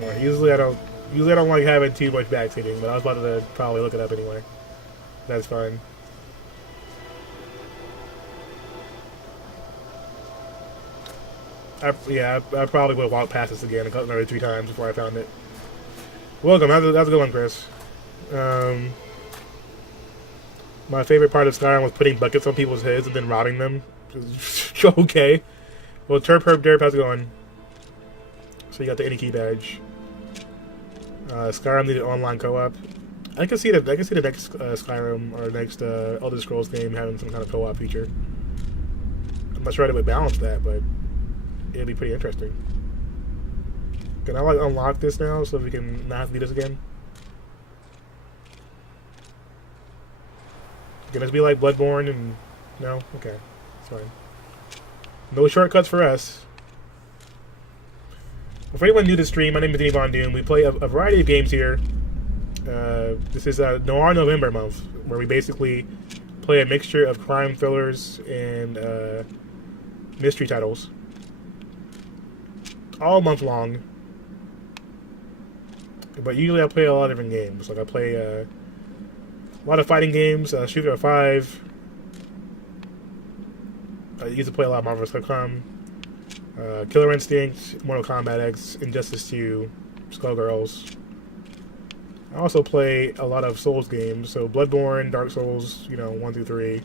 Yeah, usually I don't like having too much backseating, but I was about to probably look it up anyway. That's fine. I probably would have walked past this again another 3 times before I found it. Welcome. How's it going, Chris? Um, my favorite part of Skyrim was putting buckets on people's heads and then robbing them. Okay. Well, Terp Herp Derp, how's it going? So you got the any key badge. Skyrim needed online co-op. I can see the next Skyrim or next Elder Scrolls game having some kind of co-op feature. I'm not sure how it would balance that, but it'd be pretty interesting. Can I like unlock this now so we can not have to do this again? Can this be like Bloodborne and no? Okay, it's fine. No shortcuts for us. Well, for anyone new to the stream, my name is DennyVonDoom. We play a variety of games here. This is Noir November month, where we basically play a mixture of crime thrillers and mystery titles. All month long. But usually I play a lot of different games. Like I play a lot of fighting games, Shooter 5. I used to play a lot of Marvel vs. Capcom. Killer Instinct, Mortal Kombat X, Injustice 2, Skullgirls. I also play a lot of Souls games, so Bloodborne, Dark Souls, 1 through 3.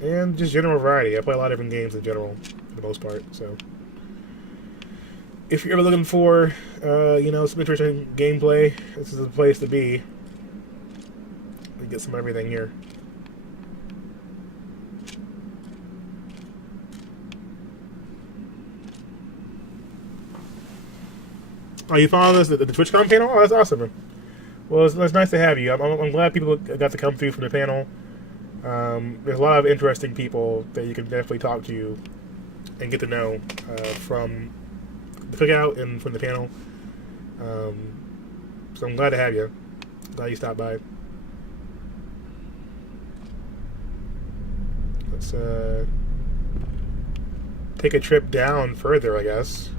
And just general variety. I play a lot of different games in general, for the most part, so. If you're ever looking for, some interesting gameplay, this is the place to be. We get some of everything here. Oh, you follow this, the TwitchCon panel? Oh, that's awesome. Well, it's nice to have you. I'm glad people got to come through from the panel. There's a lot of interesting people that you can definitely talk to and get to know from the cookout and from the panel. So I'm glad to have you. Glad you stopped by. Let's take a trip down further, I guess,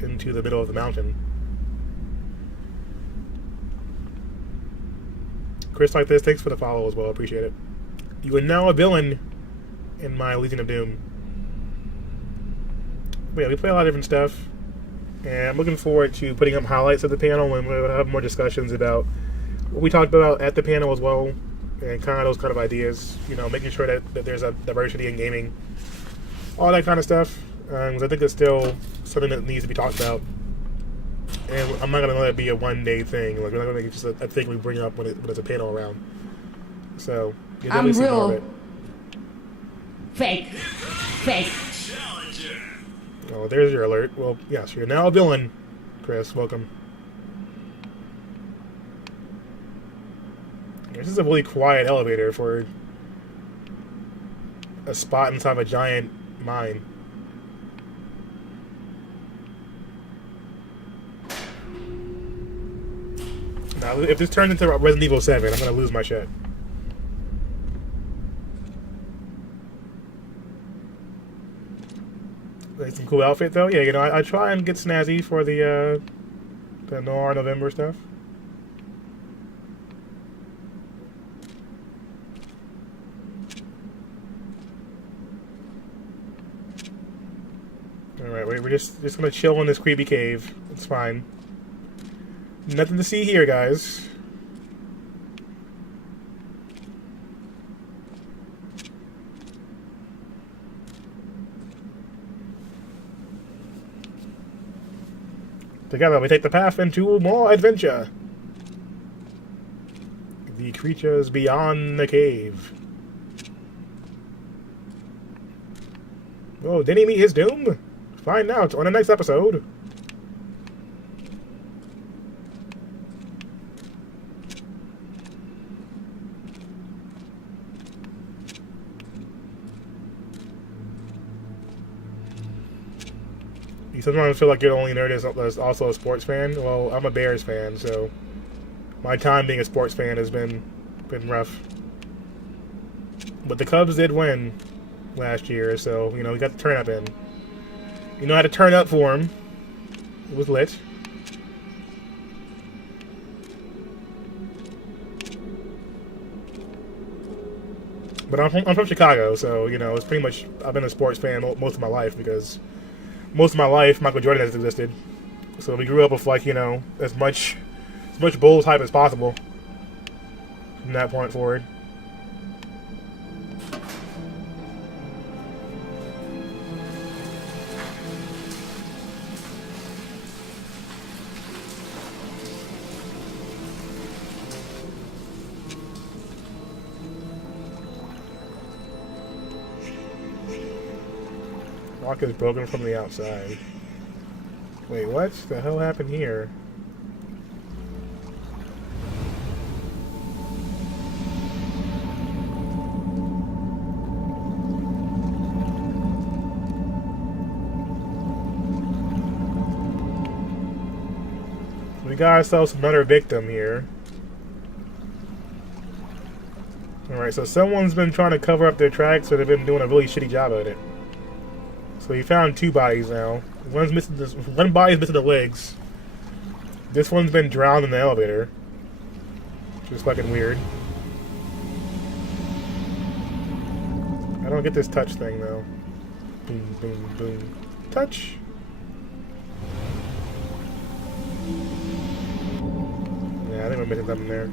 into the middle of the mountain. Chris like this, thanks for the follow as well, appreciate it. You are now a villain in my Legion of Doom. But yeah, we play a lot of different stuff, and I'm looking forward to putting up highlights of the panel, and we'll have more discussions about what we talked about at the panel as well, and kind of those kind of ideas, making sure that there's a diversity in gaming, all that kind of stuff, because I think it's still something that needs to be talked about. And I'm not going to let it be a one-day thing. Like, we're not going to make it just a thing we bring up when there's a panel around. So, you definitely see more of it. Fake. Oh, there's your alert. Well, yes, you're now a villain, Chris. Welcome. This is a really quiet elevator for a spot inside of a giant mine. Now, if this turns into Resident Evil 7, I'm going to lose my shit. Like some cool outfit, though. Yeah, I try and get snazzy for the Noir November stuff. Alright, we're just going to chill in this creepy cave. It's fine. Nothing to see here, guys. Together we take the path into more adventure. The creatures beyond the cave. Oh, Denny meet his doom? Find out on the next episode. You sometimes feel like you're the only nerd that's also a sports fan. Well, I'm a Bears fan, so my time being a sports fan has been rough. But the Cubs did win last year, so, you know, we got the turn up in. You know how to turn up for him. It was lit. But I'm from Chicago, so, you know, it's pretty much, I've been a sports fan most of my life because most of my life Michael Jordan has existed. So we grew up with, like, you know, as much Bulls hype as possible from that point forward. Lock is broken from the outside. Wait, what the hell happened here? We got ourselves another victim here. Alright, so someone's been trying to cover up their tracks, or they've been doing a really shitty job at it. So we found 2 bodies now. One body's missing the legs. This one's been drowned in the elevator. Which is fucking weird. I don't get this touch thing though. Boom, boom, boom. Touch! Yeah, I think we're missing something there.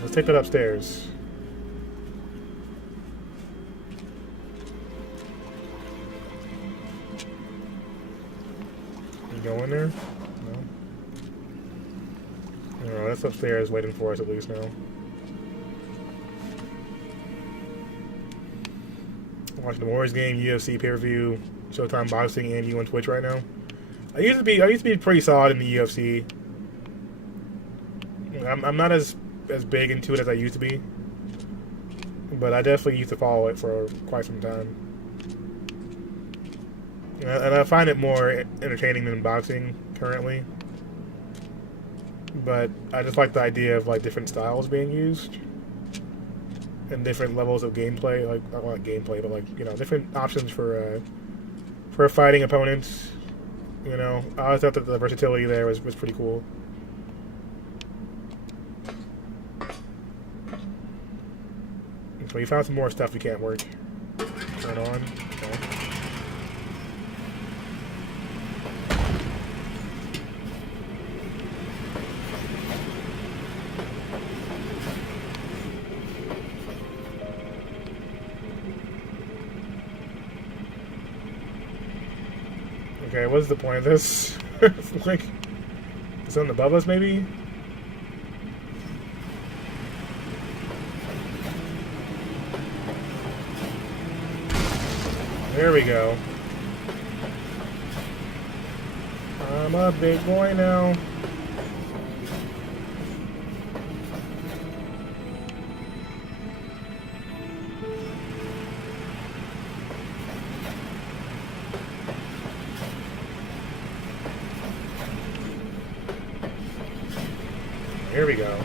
Let's take it upstairs. You go in there? No. Alright, that's upstairs waiting for us at least now. Watching the Warriors game, UFC pay-per-view, Showtime Boxing, and you on Twitch right now. I used to be pretty solid in the UFC. I'm not as big into it as I used to be, but I definitely used to follow it for quite some time. And I find it more entertaining than boxing currently. But I just like the idea of like different styles being used and different levels of gameplay. Like not like gameplay, but like, you know, different options for fighting opponents. You know, I always thought that the versatility there was pretty cool. So we found some more stuff we can't work. Turn on. Okay. Okay, what's the point of this? Like, is something above us, maybe? There we go. I'm a big boy now. Here we go.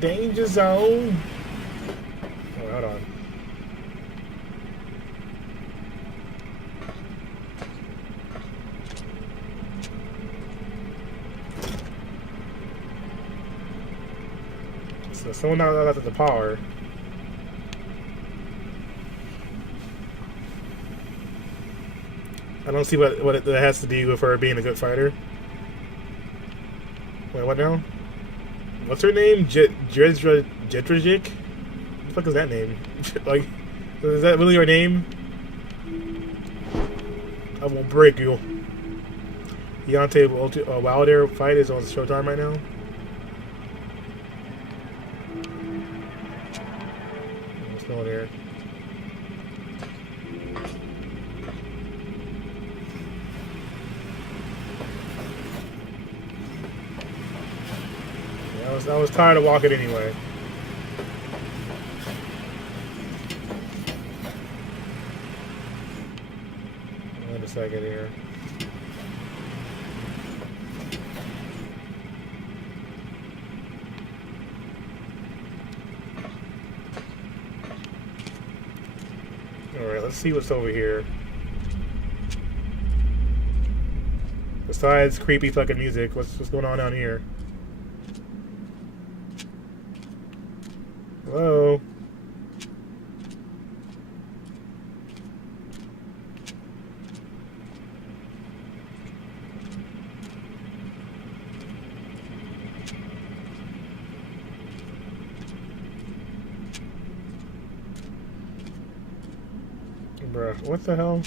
Danger zone. Oh, hold on. So someone now left at the power. I don't see what it has to do with her being a good fighter. Wait, what now? What's her name? Jedrajic? What the fuck is that name? Like, is that really her name? I will break you. Deontay Wilder fight is on Showtime right now. What's going on here? I was tired of walking anyway. a second here. Alright, let's see what's over here. Besides creepy fucking music, what's going on down here? Hello? Bruh, what the hell?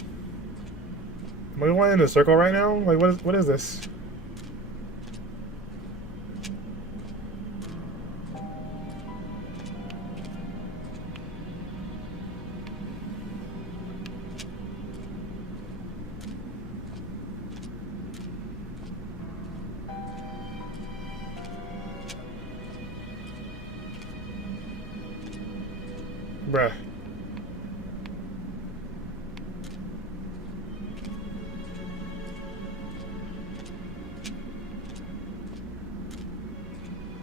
Am I going in a circle right now? Like, what is this? Bruh.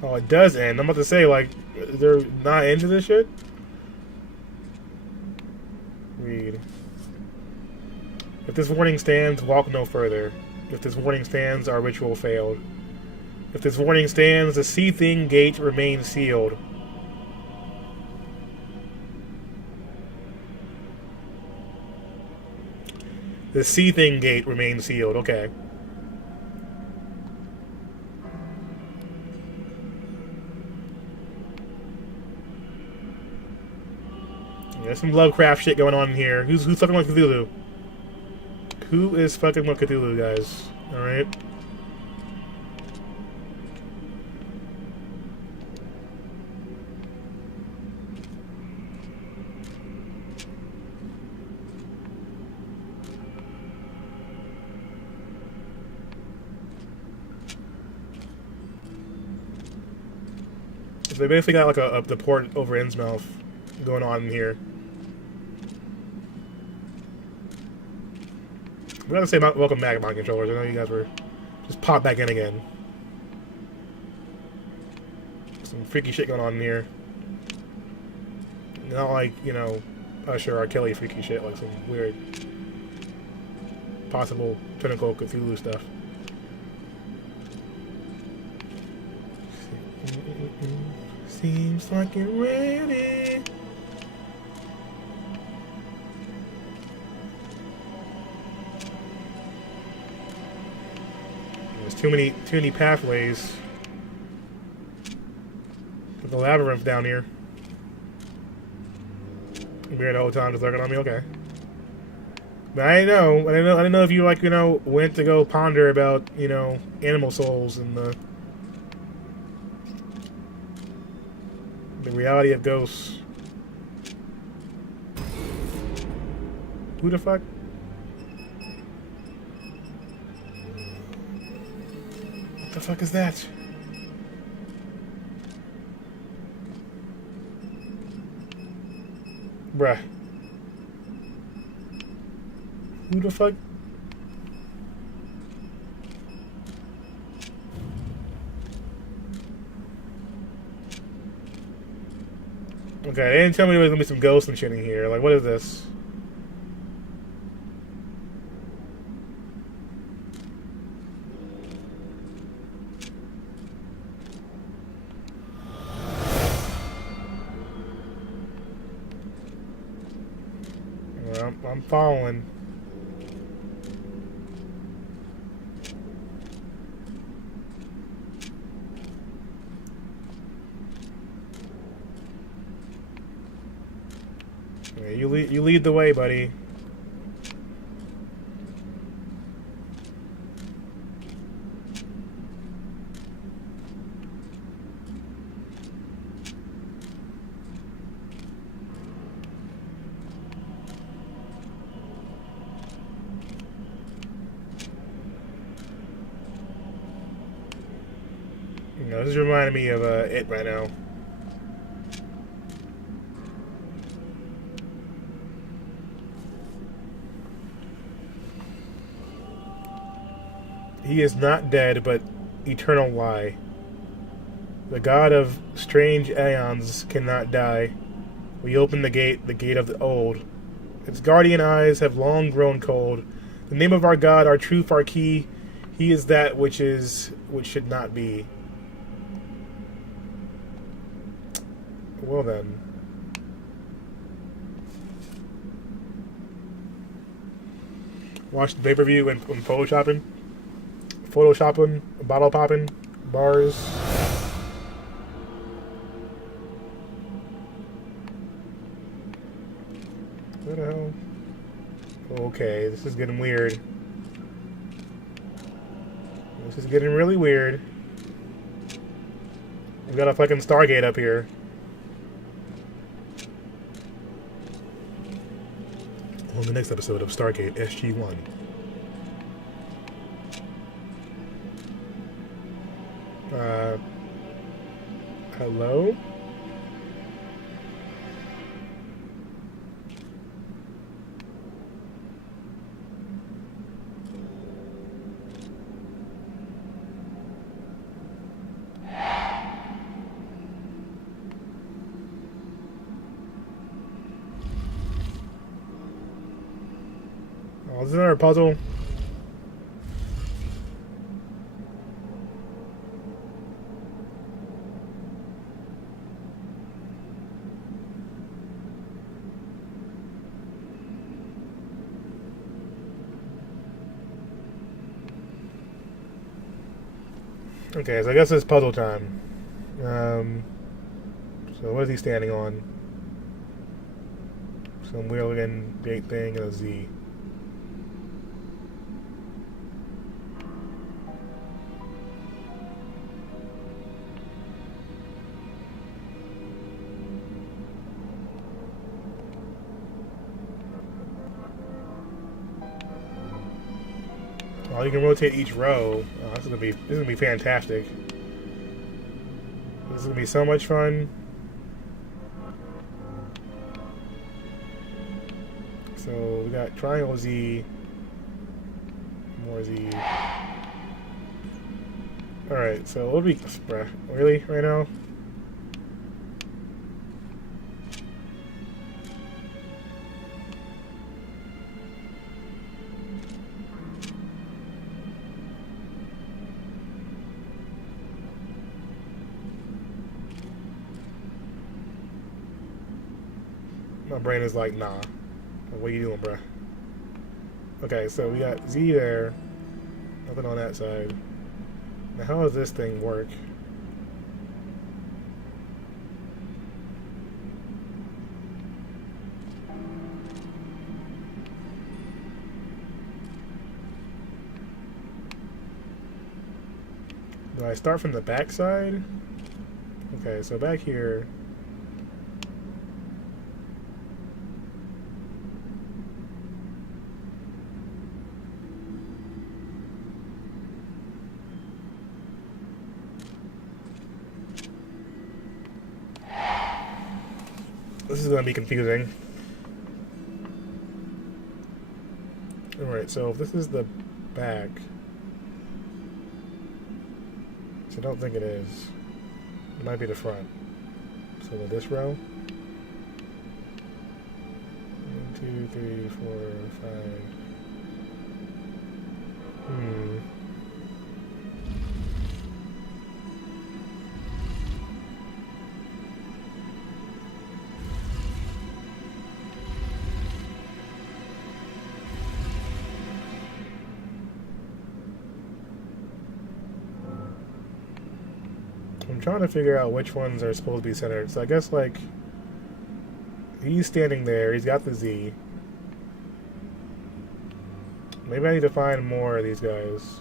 Oh, it does end. I'm about to say, like, they're not into this shit? Read. If this warning stands, walk no further. If this warning stands, our ritual failed. If this warning stands, the sea-thing gate remains sealed. The sea-thing gate remains sealed. Okay. There's some Lovecraft shit going on in here. Who's fucking with Cthulhu? Who is fucking with Cthulhu, guys? Alright. So they basically got like the port over Innsmouth going on in here. We gotta say welcome back, mind controllers. I know you guys were just pop back in again. Some freaky shit going on in here. Not like, you know, Usher or Kelly freaky shit, like some weird possible pinnacle Cthulhu stuff. Seems like you're ready. There's too many pathways. With the labyrinth down here. You're here the whole time just looking on me, okay. But I didn't know if you, like, you know, went to go ponder about, you know, animal souls and the reality of ghosts. Who the fuck? What the fuck is that? Bruh. Who the fuck? Okay, they didn't tell me there was gonna be some ghosts and shit in here. Like, what is this? Well, I'm following. You lead the way, buddy. You know, this is reminding me of It right now. He is not dead, but eternal lie. The god of strange aeons cannot die. We open the gate of the old. Its guardian eyes have long grown cold. The name of our God, our truth, our key. He is that which should not be. Well then. Watch the pay-per-view and photoshopping, bottle popping, bars. What the hell? Okay, this is getting weird. This is getting really weird. We got a fucking Stargate up here. On the next episode of Stargate SG-1. Hello? Oh, is this another puzzle? Okay, so I guess it's puzzle time. So what is he standing on? Some weird looking date thing and a Z. Oh, you can rotate each row. Oh, this is gonna be fantastic. This is gonna be so much fun. So we got triangle Z, more Z. All right, so what would we, bruh, really right now? My brain is like, nah. What are you doing, bruh? Okay, so we got Z there. Nothing on that side. Now, how does this thing work? Do I start from the back side? Okay, so back here. This is going to be confusing. Alright, so if this is the back, which I don't think it is, it might be the front. So with this row, 1, 2, 3, 4, 5. I'm trying to figure out which ones are supposed to be centered. So I guess, like, he's standing there. He's got the Z. Maybe I need to find more of these guys.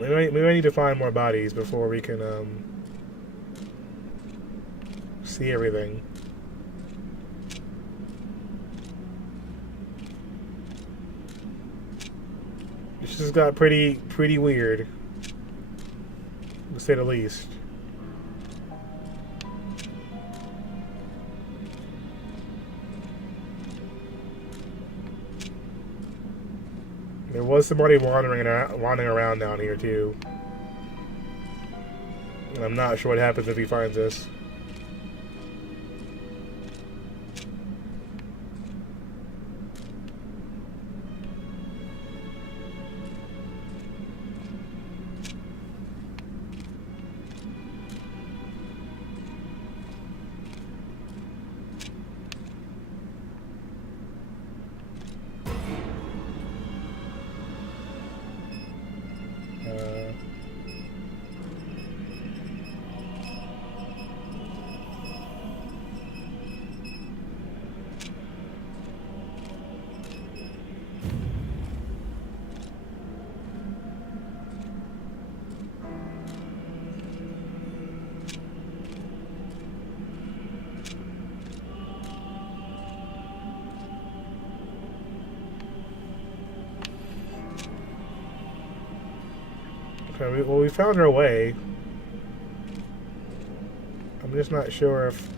Maybe I need to find more bodies before we can see everything. It's just got pretty weird, to say the least. There was somebody wandering around down here too, and I'm not sure what happens if he finds this. Okay, well, we found our way. I'm just not sure if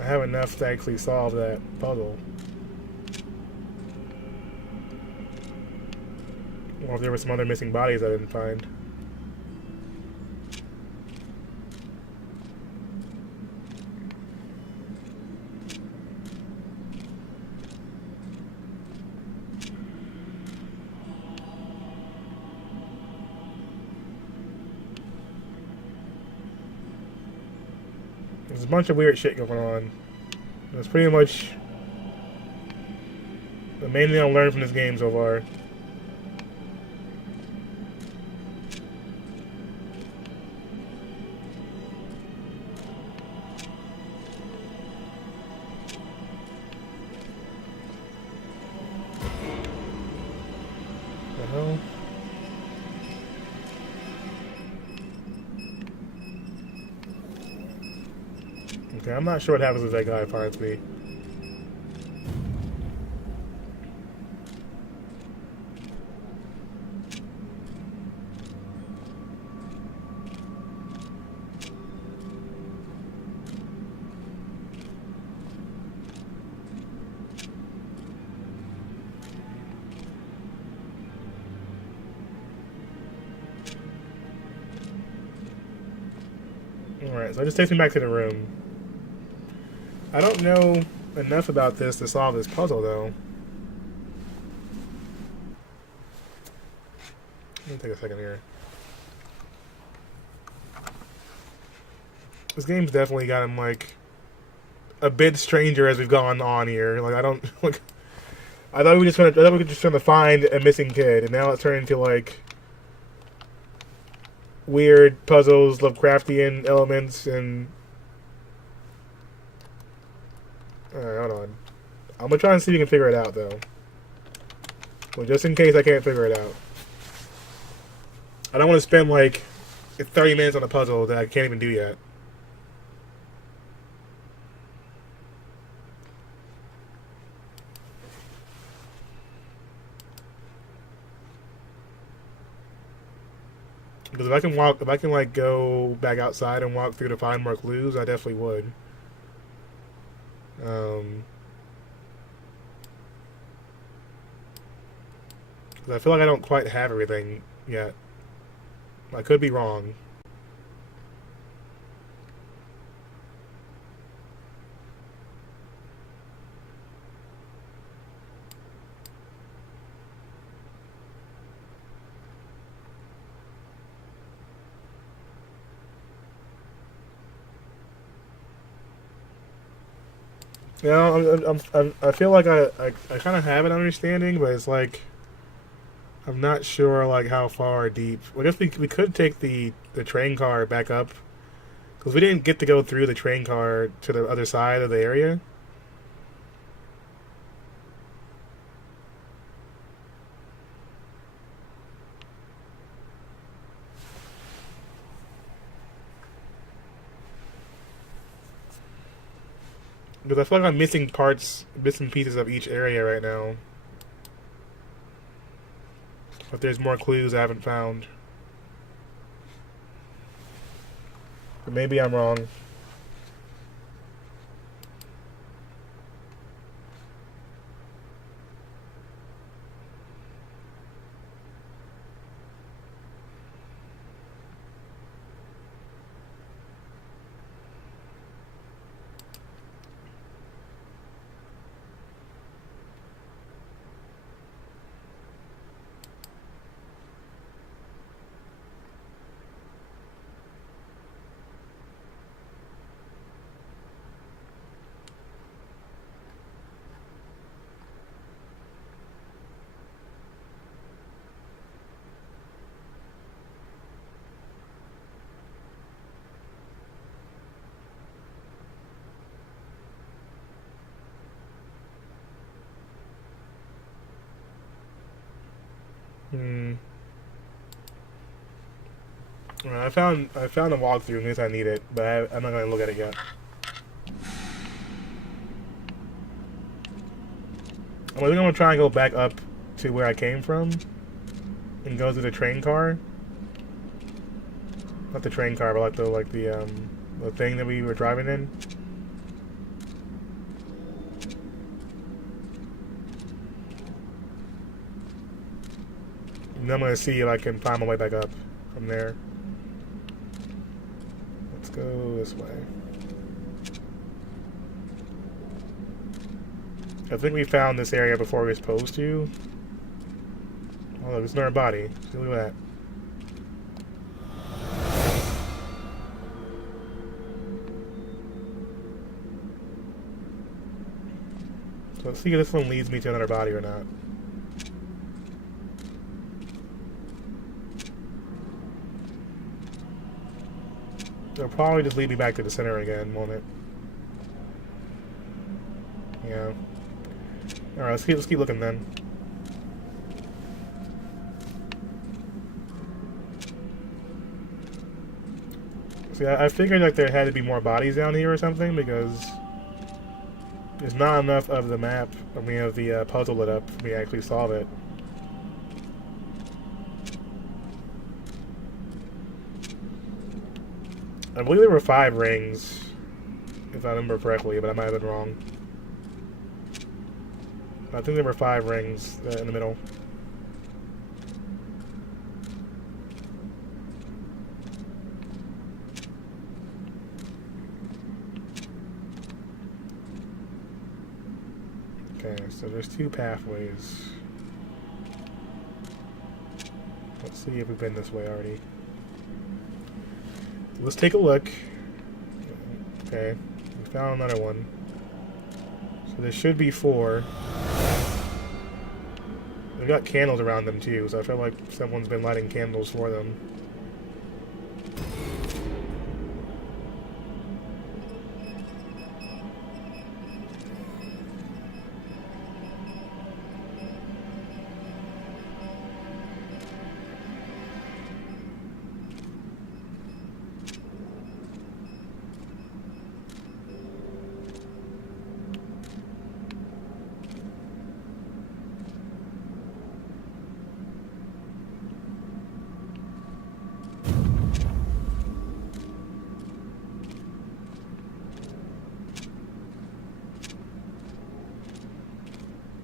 I have enough to actually solve that puzzle. Or if there were some other missing bodies I didn't find. There's a bunch of weird shit going on. That's pretty much the main thing I learned from this game so far. The hell? Okay, I'm not sure what happens if that guy finds me. Alright, so it just takes me back to the room. I don't know enough about this to solve this puzzle, though. Let me take a second here. This game's definitely gotten, like, a bit stranger as we've gone on here. Like, I don't... Like, I thought we were just trying to find a missing kid, and now it's turned into, like, weird puzzles, Lovecraftian elements, and... Alright, hold on. I'm gonna try and see if we can figure it out, though. Well, just in case I can't figure it out. I don't want to spend, like, 30 minutes on a puzzle that I can't even do yet. Because if I can, like, go back outside and walk through to find more clues, I definitely would. I feel like I don't quite have everything yet. I could be wrong. You know, I feel like I kind of have an understanding, but it's like I'm not sure like how far deep. Well, I guess we could take the train car back up because we didn't get to go through the train car to the other side of the area. Because I feel like I'm missing parts, missing pieces of each area right now. But there's more clues I haven't found. But maybe I'm wrong. I found a walkthrough in case I need it, but I'm not gonna look at it yet. I think I'm gonna try and go back up to where I came from and go to the train car. Not the train car, but the thing that we were driving in. And I'm gonna see if I can find my way back up from there. Let's go this way. I think we found this area before we were supposed to. Oh, look, it's another body. Look at that. So let's see if this one leads me to another body or not. It'll probably just lead me back to the center again, won't it? Yeah. Alright, let's keep looking then. See, I figured like there had to be more bodies down here or something because there's not enough of the map, of the puzzle lit up for me to actually solve it. I believe there were 5 rings, if I remember correctly, but I might have been wrong. I think there were 5 rings in the middle. Okay, so there's 2 pathways. Let's see if we've been this way already. Let's take a look. Okay, we found another one. So there should be 4. They've got candles around them too, so I feel like someone's been lighting candles for them.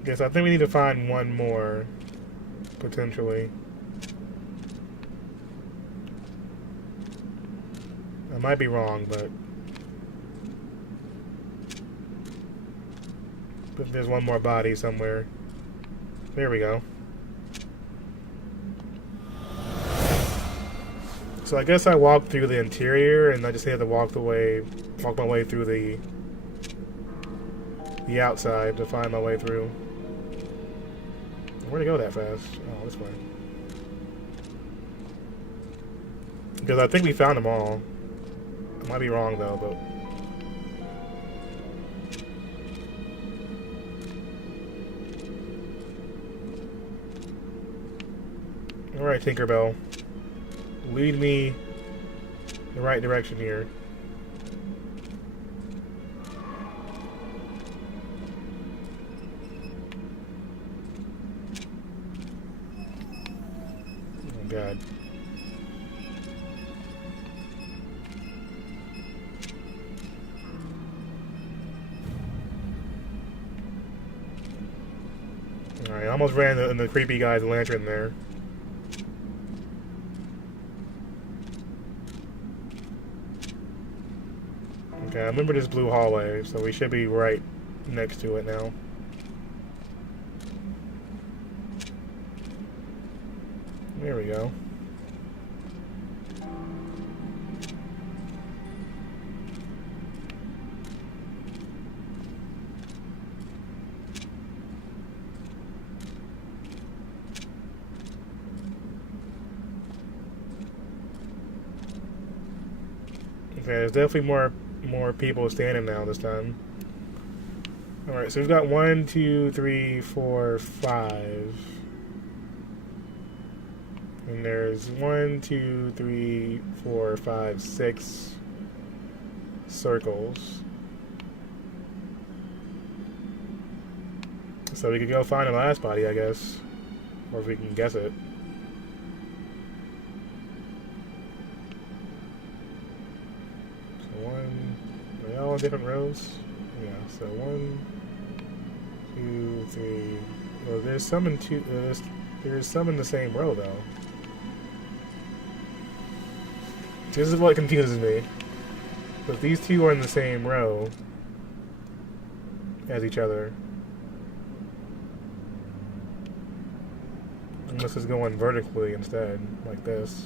Yes, I think we need to find one more, potentially. I might be wrong, but there's one more body somewhere. There we go. So I guess I walked through the interior, and I just had to walk my way through the outside to find my way through. Where'd it go that fast? Oh, this way. Because I think we found them all. I might be wrong though, but alright, Tinkerbell. Lead me the right direction here. God. Alright, I almost ran in the creepy guy's lantern there. Okay, I remember this blue hallway, so we should be right next to it now. There we go. Okay, there's definitely more people standing now this time. Alright, so we've got 1, 2, 3, 4, 5. And there's 1, 2, 3, 4, 5, 6 circles. So we could go find the last body, I guess. Or if we can guess it. So 1, are they all in different rows? Yeah, so 1, 2, 3. Well, there's some in two. There's some in the same row, though. This is what confuses me. So if these two are in the same row as each other, unless it's going vertically instead, like this.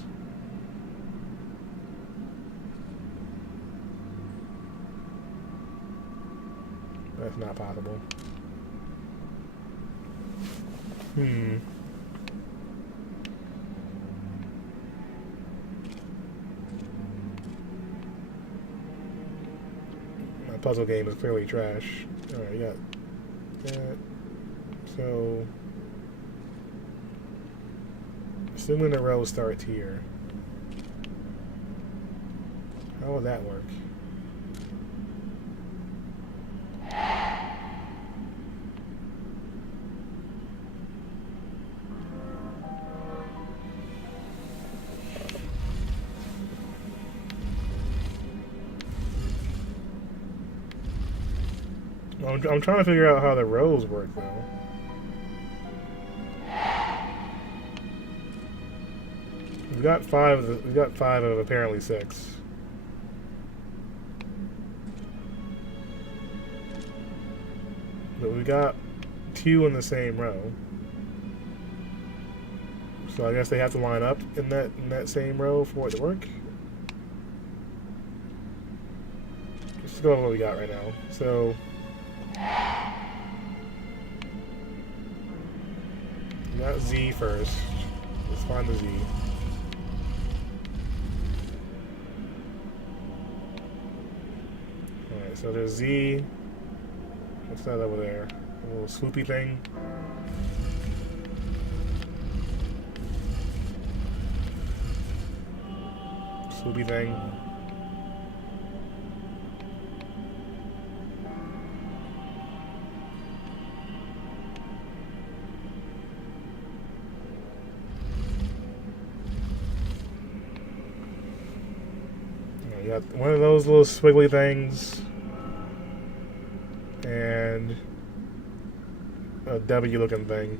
That's not possible. My puzzle game is clearly trash. Alright, you got that. So, assuming the row starts here, how will that work? I'm trying to figure out how the rows work, though. We've got 5. We've got 5 of apparently 6. But we got 2 in the same row. So I guess they have to line up in that same row for it to work. Let's go over what we got right now. So. We got Z first. Let's find the Z. Alright, so there's Z. What's that over there? A little swoopy thing. Swoopy thing. You got one of those little squiggly things and a W looking thing.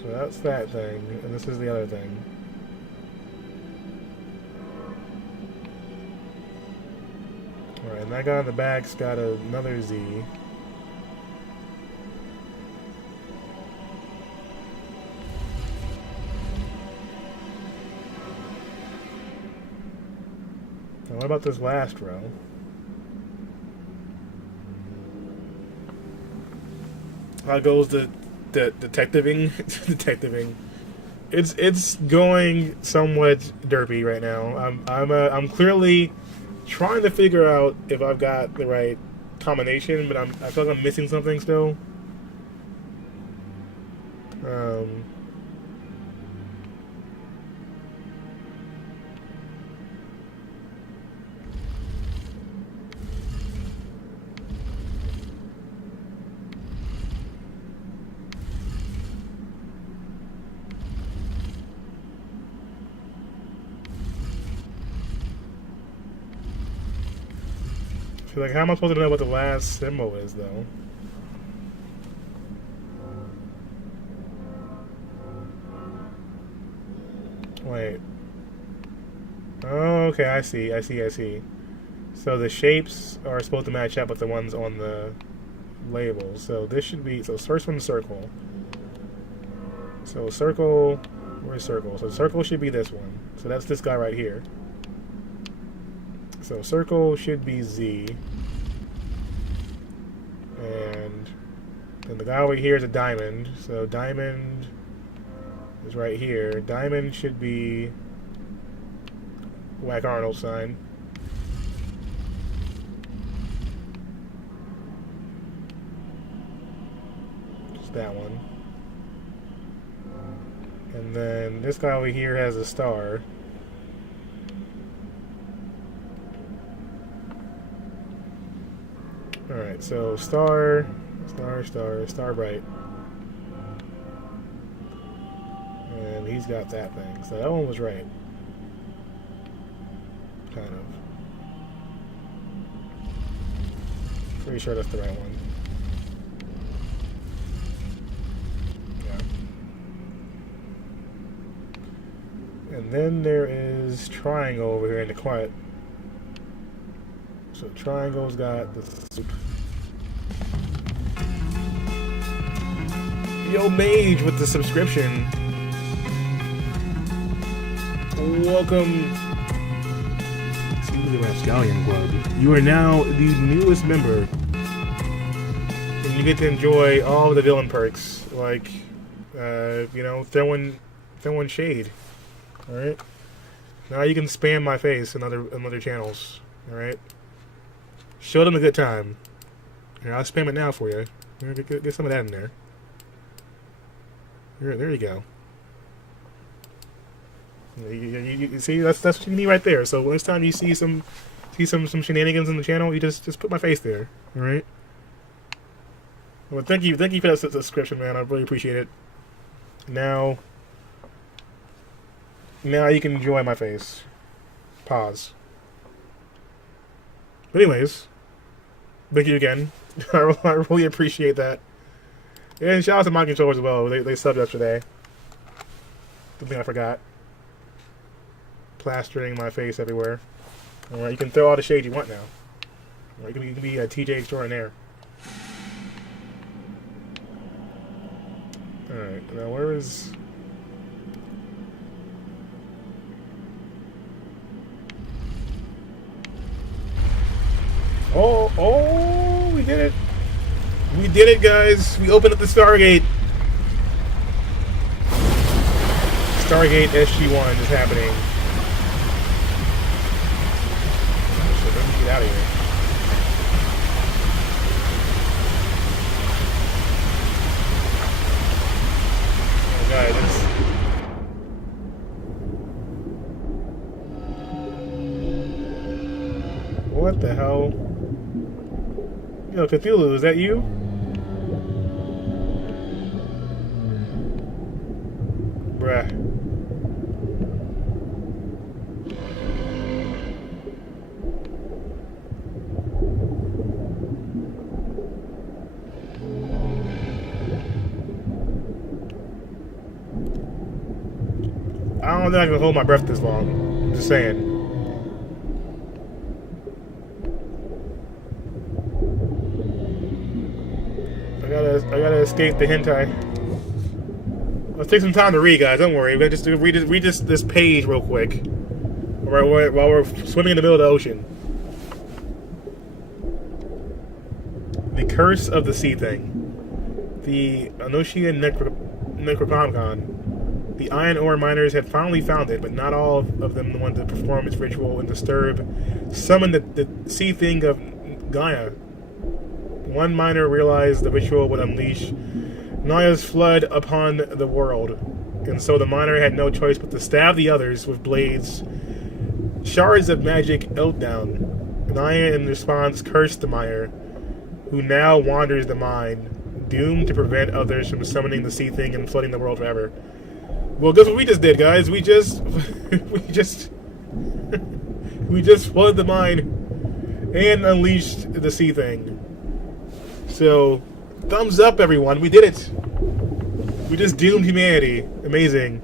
So that's that thing, and this is the other thing. Alright, and that guy in the back's got another Z. Now what about this last row? How goes the detectiving? It's going somewhat derpy right now. I'm clearly trying to figure out if I've got the right combination, but I feel like I'm missing something still. Like, how am I supposed to know what the last symbol is, though? Wait. Oh, okay, I see. So the shapes are supposed to match up with the ones on the label. So this should be... So first one's circle. So circle... Where's circle? So circle should be this one. So that's this guy right here. So circle should be Z. And then the guy over here is a diamond. So diamond is right here. Diamond should be Whack Arnold sign. Just that one. And then this guy over here has a star. Alright, so star bright. And he's got that thing. So that one was right. Kind of. Pretty sure that's the right one. Yeah. And then there is triangle over here in the quiet. So triangle's got the soup. Yo, Mage with the subscription. Welcome to the Rapscallion Club. You are now the newest member. And you get to enjoy all the villain perks. Like, you know, throwing shade. Alright? Now you can spam my face in other channels. Alright? Show them a good time. Here, I'll spam it now for you. Get some of that in there. Here, there you go. You see, that's what you need right there. So next time you see some shenanigans in the channel, you just put my face there. All right. Well, thank you for that subscription, man. I really appreciate it. Now you can enjoy my face. Pause. But anyways, thank you again. I really appreciate that. And shout out to my controllers as well. They subbed yesterday. Something I forgot. Plastering my face everywhere. Alright, you can throw all the shade you want now. Right, you can be a TJ extraordinaire. Alright, now where is... Oh, we did it. We did it, guys. We opened up the Stargate. Stargate SG-1 is happening. So let me get out of here. Oh, guys, what the hell? Yo, Cthulhu, is that you? Bruh. I don't think I can hold my breath this long. I'm just saying. I gotta escape the hentai. Let's take some time to read, guys. Don't worry. We gotta just read this page real quick. While we're swimming in the middle of the ocean. The Curse of the Sea Thing. The Anoshian Necronomicon. The iron ore miners had finally found it, but not all of them wanted to perform its ritual and summon the sea thing of Gaia. One miner realized the ritual would unleash Naya's flood upon the world, and so the miner had no choice but to stab the others with blades. Shards of magic elt down. Naya, in response, cursed the miner, who now wanders the mine, doomed to prevent others from summoning the sea thing and flooding the world forever. Well, guess what we just did, guys? We just flooded the mine and unleashed the sea thing. So, thumbs up, everyone. We did it. We just doomed humanity. Amazing.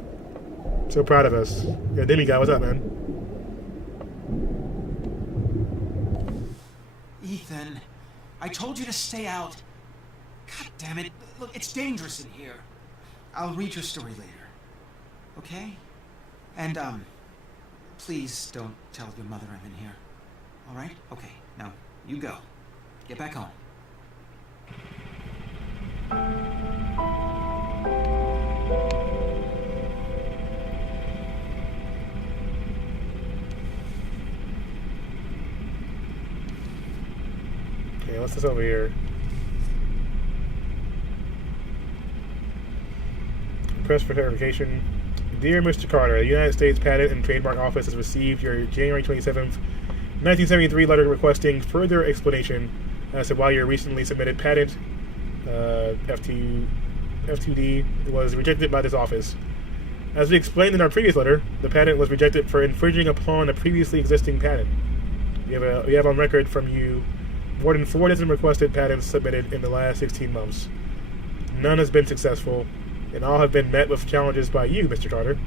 So proud of us. Yeah, Denny guy, what's up, man? Ethan, I told you to stay out. God damn it. Look, it's dangerous in here. I'll read your story later. Okay? And, please don't tell your mother I'm in here. Alright? Okay, now, you go. Get back home. Okay, what's this over here? Press for clarification. Dear Mr. Carter, the United States Patent and Trademark Office has received your January 27th, 1973 letter requesting further explanation as to why your recently submitted patent, F2D, was rejected by this office. As we explained in our previous letter, the patent was rejected for infringing upon a previously existing patent. We have on record from you more than 4 dozen requested patents submitted in the last 16 months. None has been successful, and all have been met with challenges by you, Mr. Carter.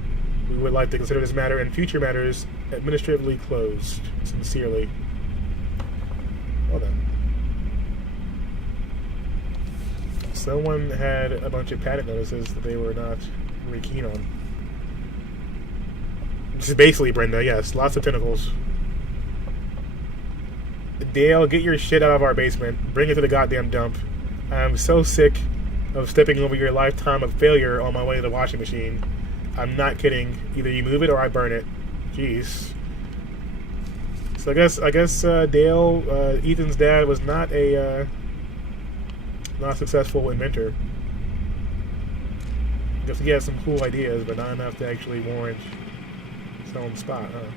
We would like to consider this matter and future matters administratively closed. Sincerely. Well done. Someone had a bunch of patent notices that they were not very keen on. Which is basically Brenda, yes. Lots of tentacles. Dale, get your shit out of our basement. Bring it to the goddamn dump. I'm so sick of stepping over your lifetime of failure on my way to the washing machine. I'm not kidding. Either you move it or I burn it. Jeez. So I guess Dale, Ethan's dad, was not a not successful inventor. I guess he had some cool ideas, but not enough to actually warrant his own spot. Huh?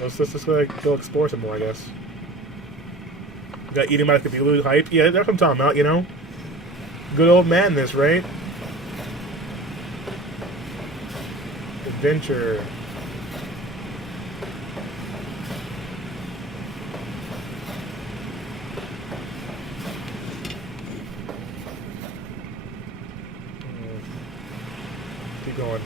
Let's just go explore some more, I guess. We got eating out of Cthulhu hype. Yeah, that's what I'm talking about, you know? Good old madness, right? Adventure. Keep going.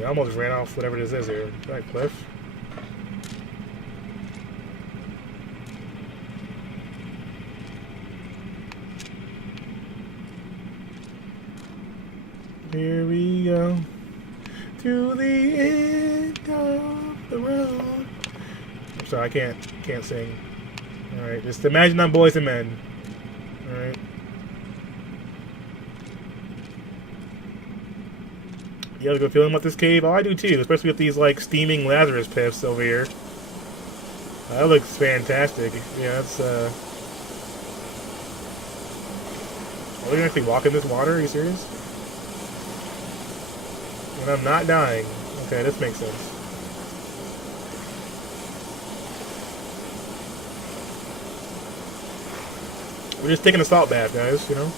I almost ran off whatever this is here. That cliff. Here we go to the end of the road. I'm sorry, I can't sing. All right, just imagine I'm boys and men. All right. You have a good feeling about this cave? Oh, I do too, especially with these like steaming Lazarus pits over here. That looks fantastic. Yeah, that's Are we gonna actually walk in this water? Are you serious? And I'm not dying. Okay, this makes sense. We're just taking a salt bath, guys, you know?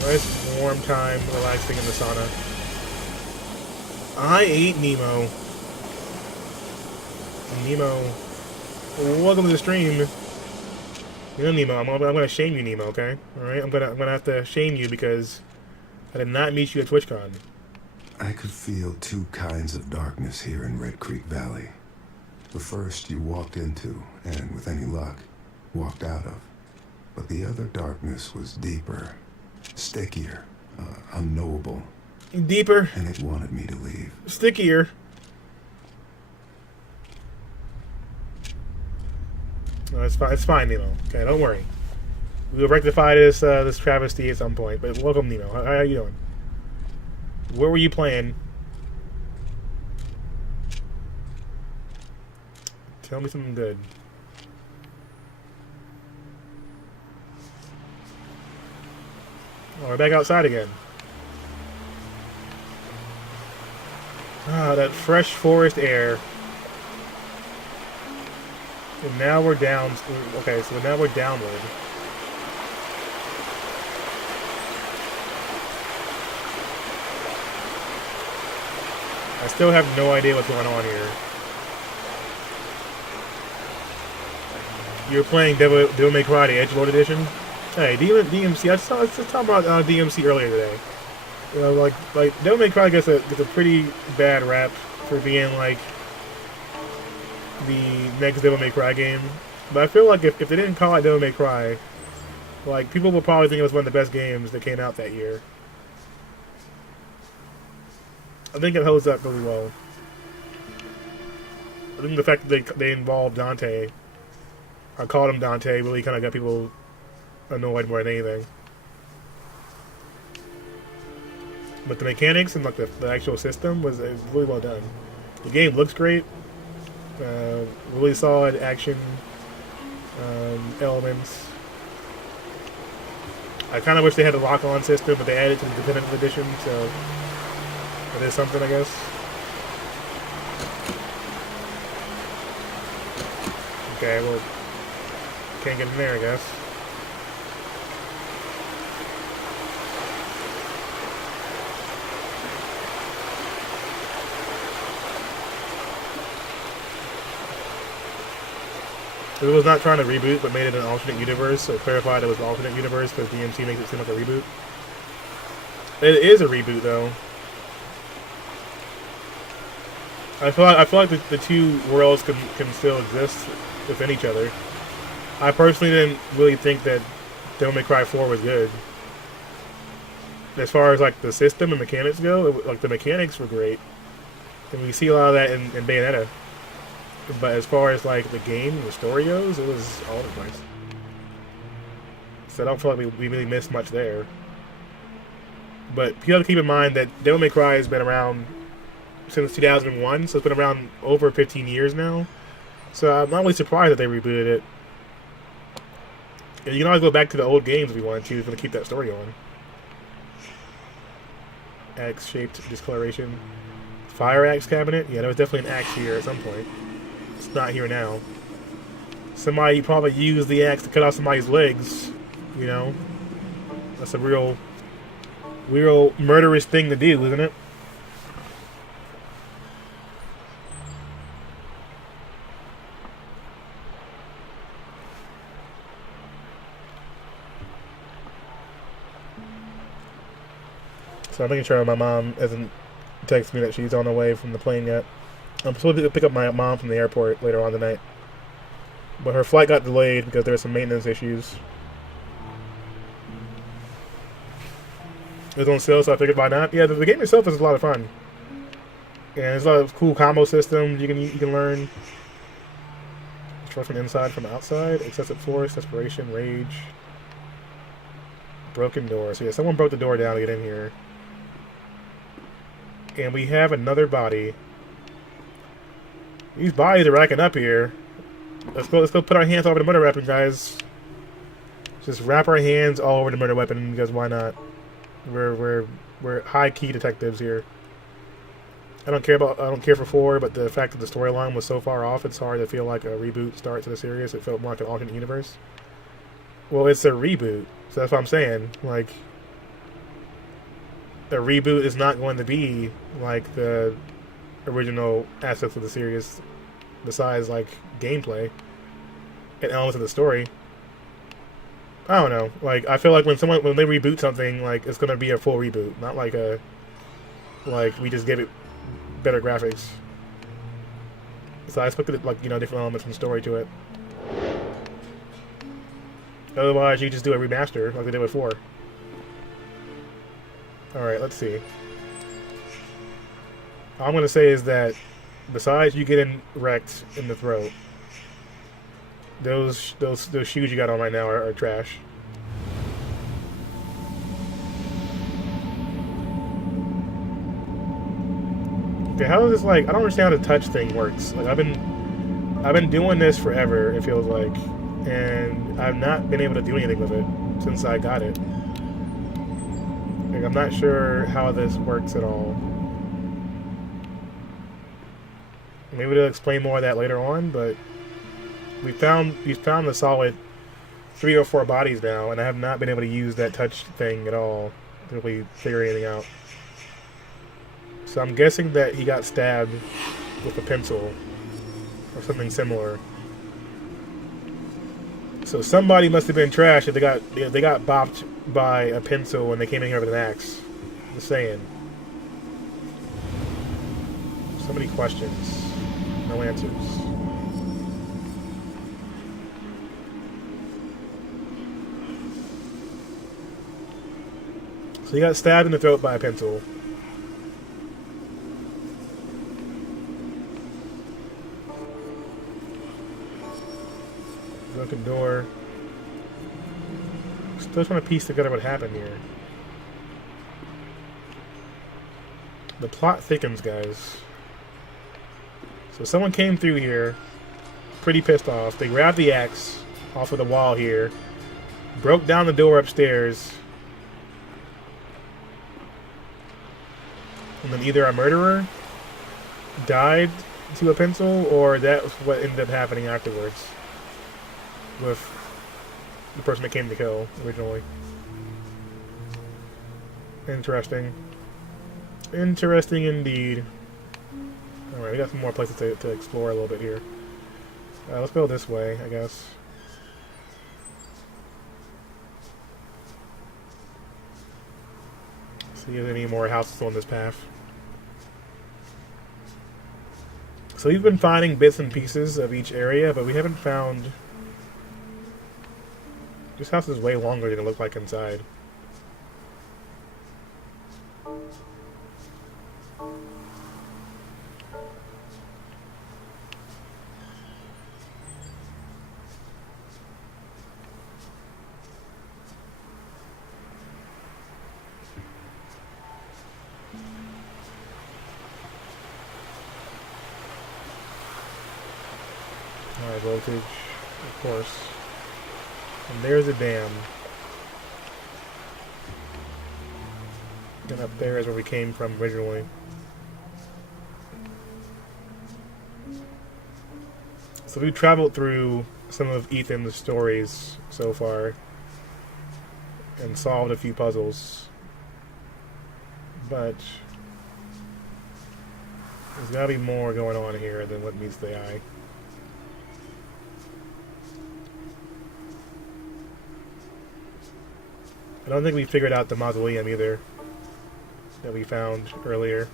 Nice warm time relaxing in the sauna. I ate Nemo. Nemo. Welcome to the stream. You know, Nemo, I'm gonna shame you, Nemo, okay? Alright? I'm gonna have to shame you because I did not meet you at TwitchCon. I could feel two kinds of darkness here in Red Creek Valley. The first you walked into, and with any luck, walked out of. But the other darkness was deeper, stickier, unknowable. Deeper. And it wanted me to leave. Stickier. No, it's fine. It's fine, Nemo. Okay, don't worry. We'll rectify this this travesty at some point. But welcome, Nemo. How are you doing? Where were you playing? Tell me something good. Oh, we're back outside again. Ah, that fresh forest air. And now we're down. Okay, so now we're downward. I still have no idea what's going on here. You're playing Devil May Cry, the Edgelord Edition? Hey, DMC. I was just talking about DMC earlier today. You know, like Devil May Cry gets a pretty bad rap for being like the next Devil May Cry game. But I feel like if they didn't call it Devil May Cry, like people would probably think it was one of the best games that came out that year. I think it holds up really well. I think the fact that they involved Dante, or called him Dante, really kind of got people annoyed more than anything. But the mechanics and like the actual system was really well done. The game looks great. Really solid action elements. I kind of wish they had a lock-on system, but they added it to the definitive edition, so it is something, I guess. Okay, well, can't get in there, I guess. It was not trying to reboot, but made it an alternate universe, so it clarified it was an alternate universe because DMC makes it seem like a reboot. It is a reboot, though. I feel like the two worlds can still exist within each other. I personally didn't really think that Devil May Cry 4 was good. As far as like the system and mechanics go, like the mechanics were great, and we see a lot of that in Bayonetta. But as far as like the game and the story goes, it was all over the place. So I don't feel like we really missed much there. But you have to keep in mind that Devil May Cry has been around since 2001, so it's been around over 15 years now. So I'm not really surprised that they rebooted it. And you can always go back to the old games if you want to, if you want to keep that story going. Axe-shaped discoloration. Fire axe cabinet? Yeah, there was definitely an axe here at some point. It's not here now. Somebody probably used the axe to cut off somebody's legs. You know? That's a real murderous thing to do, isn't it? So I'm making sure my mom hasn't texted me that she's on the way from the plane yet. I'm supposed to pick up my mom from the airport later on tonight. But her flight got delayed because there were some maintenance issues. It was on sale, so I figured why not. Yeah, the game itself is a lot of fun. And there's a lot of cool combo systems you can learn. Destroy from inside, from outside. Excessive force, desperation, rage. Broken door. So yeah, someone broke the door down to get in here. And we have another body. These bodies are racking up here. Let's go put our hands all over the murder weapon, guys. Just wrap our hands all over the murder weapon, because why not? We're high key detectives here. I don't care for 4, but the fact that the storyline was so far off, it's hard to feel like a reboot start to the series. It felt more like an alternate universe. Well, it's a reboot, so that's what I'm saying. Like, a reboot is not going to be like the original aspects of the series, besides like gameplay and elements of the story. I don't know. Like, I feel like when they reboot something, like, it's gonna be a full reboot, not like we just gave it better graphics. So I expected, like, you know, different elements and story to it. Otherwise, you just do a remaster like they did before. Alright, let's see. All I'm going to say is that besides you getting wrecked in the throat, those shoes you got on right now are trash. Okay, how is this like? I don't understand how the touch thing works. Like I've been doing this forever. It feels like, and I've not been able to do anything with it since I got it. Like I'm not sure how this works at all. Maybe they'll explain more of that later on, but we found a solid 3 or 4 bodies now, and I have not been able to use that touch thing at all to really figure anything out. So I'm guessing that he got stabbed with a pencil or something similar. So somebody must have been trash if they got bopped by a pencil when they came in here with an axe. Just saying. So many questions, no answers. So he got stabbed in the throat by a pencil. Broken door. Still trying to piece together what happened here. The plot thickens, guys. So someone came through here, pretty pissed off. They grabbed the axe off of the wall here, broke down the door upstairs, and then either a murderer died to a pencil, or that was what ended up happening afterwards with the person that came to kill originally. Interesting. Interesting indeed. Alright, we got some more places to explore a little bit here. Let's go this way, I guess. See if there's any more houses on this path. So we've been finding bits and pieces of each area, but we haven't found... This house is way longer than it looked like inside. High voltage, of course. And there's a dam. And up there is where we came from originally. So we've traveled through some of Ethan's stories so far and solved a few puzzles. But there's gotta be more going on here than what meets the eye. I don't think we figured out the mausoleum either that we found earlier.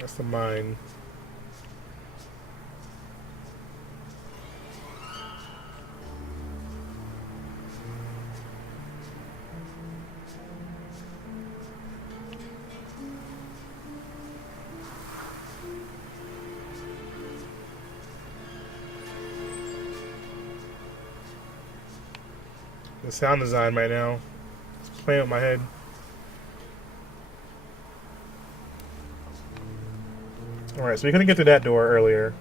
That's the mine. The sound design right now, it's playing with my head. Alright, so we couldn't get to that door earlier.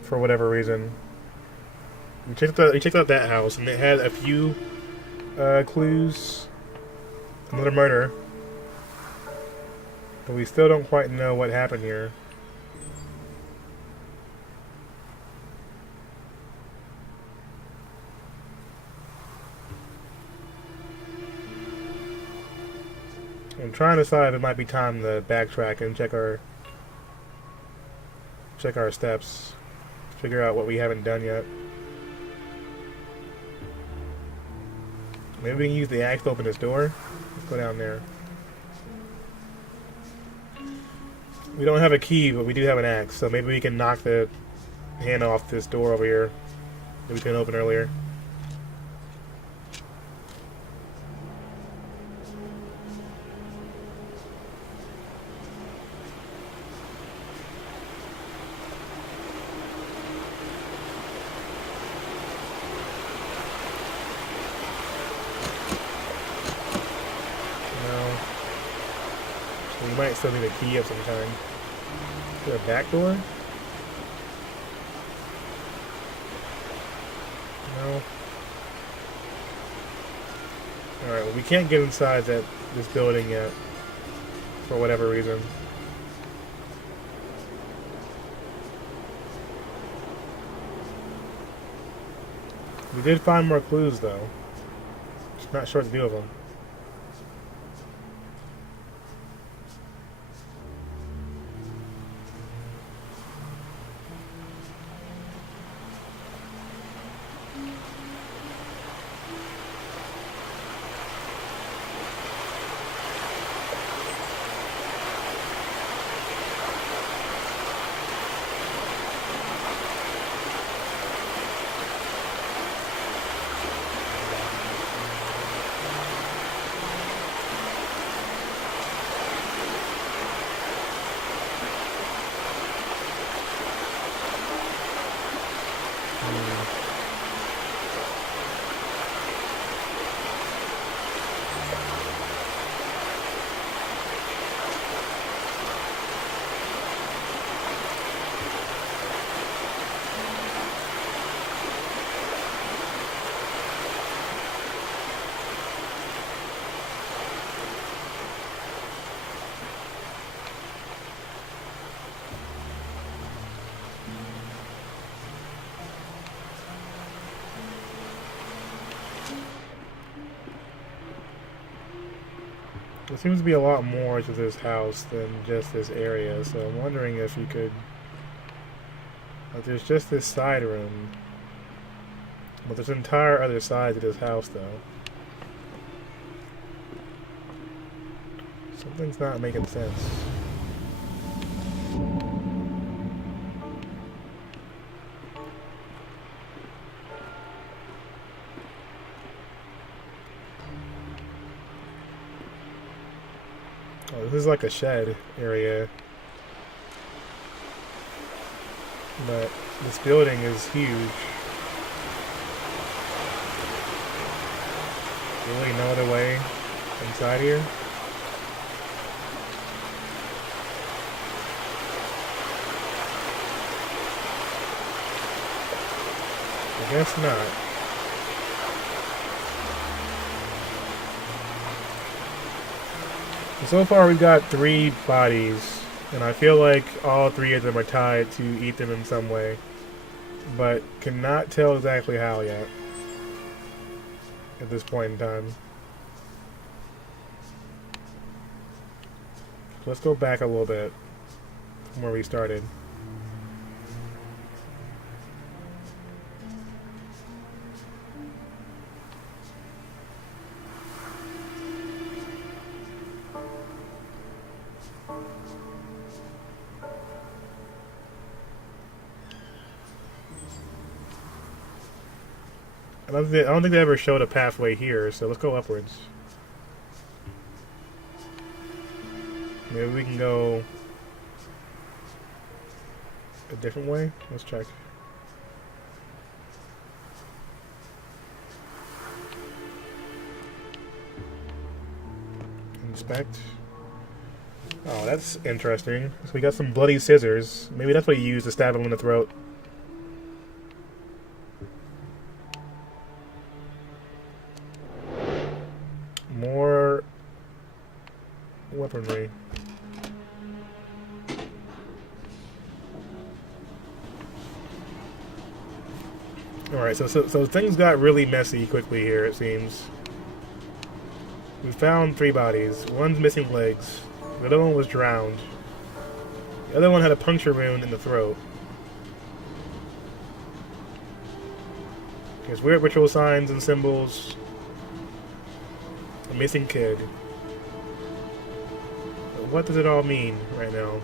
For whatever reason. We checked out that house, and it had a few clues. Another murder. But we still don't quite know what happened here. I'm trying to decide if it might be time to backtrack and check our steps, figure out what we haven't done yet. Maybe we can use the axe to open this door. Let's go down there. We don't have a key, but we do have an axe, so maybe we can knock the handle off this door over here that we couldn't open earlier. No. So we might still need a key of some kind. Is there a back door? No. Alright, well we can't get inside this building yet. For whatever reason. We did find more clues though. Just not sure what to do with them. There seems to be a lot more to this house than just this area, so I'm wondering if you could... Like, there's just this side room. But there's an entire other side to this house, though. Something's not making sense. Oh, this is like a shed area. But this building is huge. Really no other way inside here? I guess not. So far we've got 3 bodies, and I feel like all 3 of them are tied to Ethan in some way, but cannot tell exactly how yet at this point in time. So let's go back a little bit from where we started. I don't think they ever showed a pathway here, so let's go upwards. Maybe we can go a different way? Let's check. Inspect. Oh, that's interesting. So we got some bloody scissors. Maybe that's what he used to stab him in the throat. More weaponry. Alright, so things got really messy quickly here, it seems. We found 3 bodies. One's missing legs. The other one was drowned. The other one had a puncture wound in the throat. There's weird ritual signs and symbols. A missing kid. But what does it all mean right now?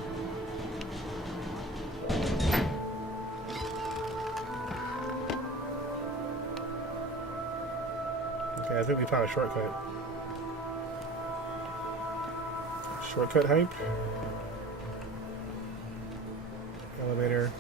Okay, I think we found a shortcut. Shortcut hype. Elevator.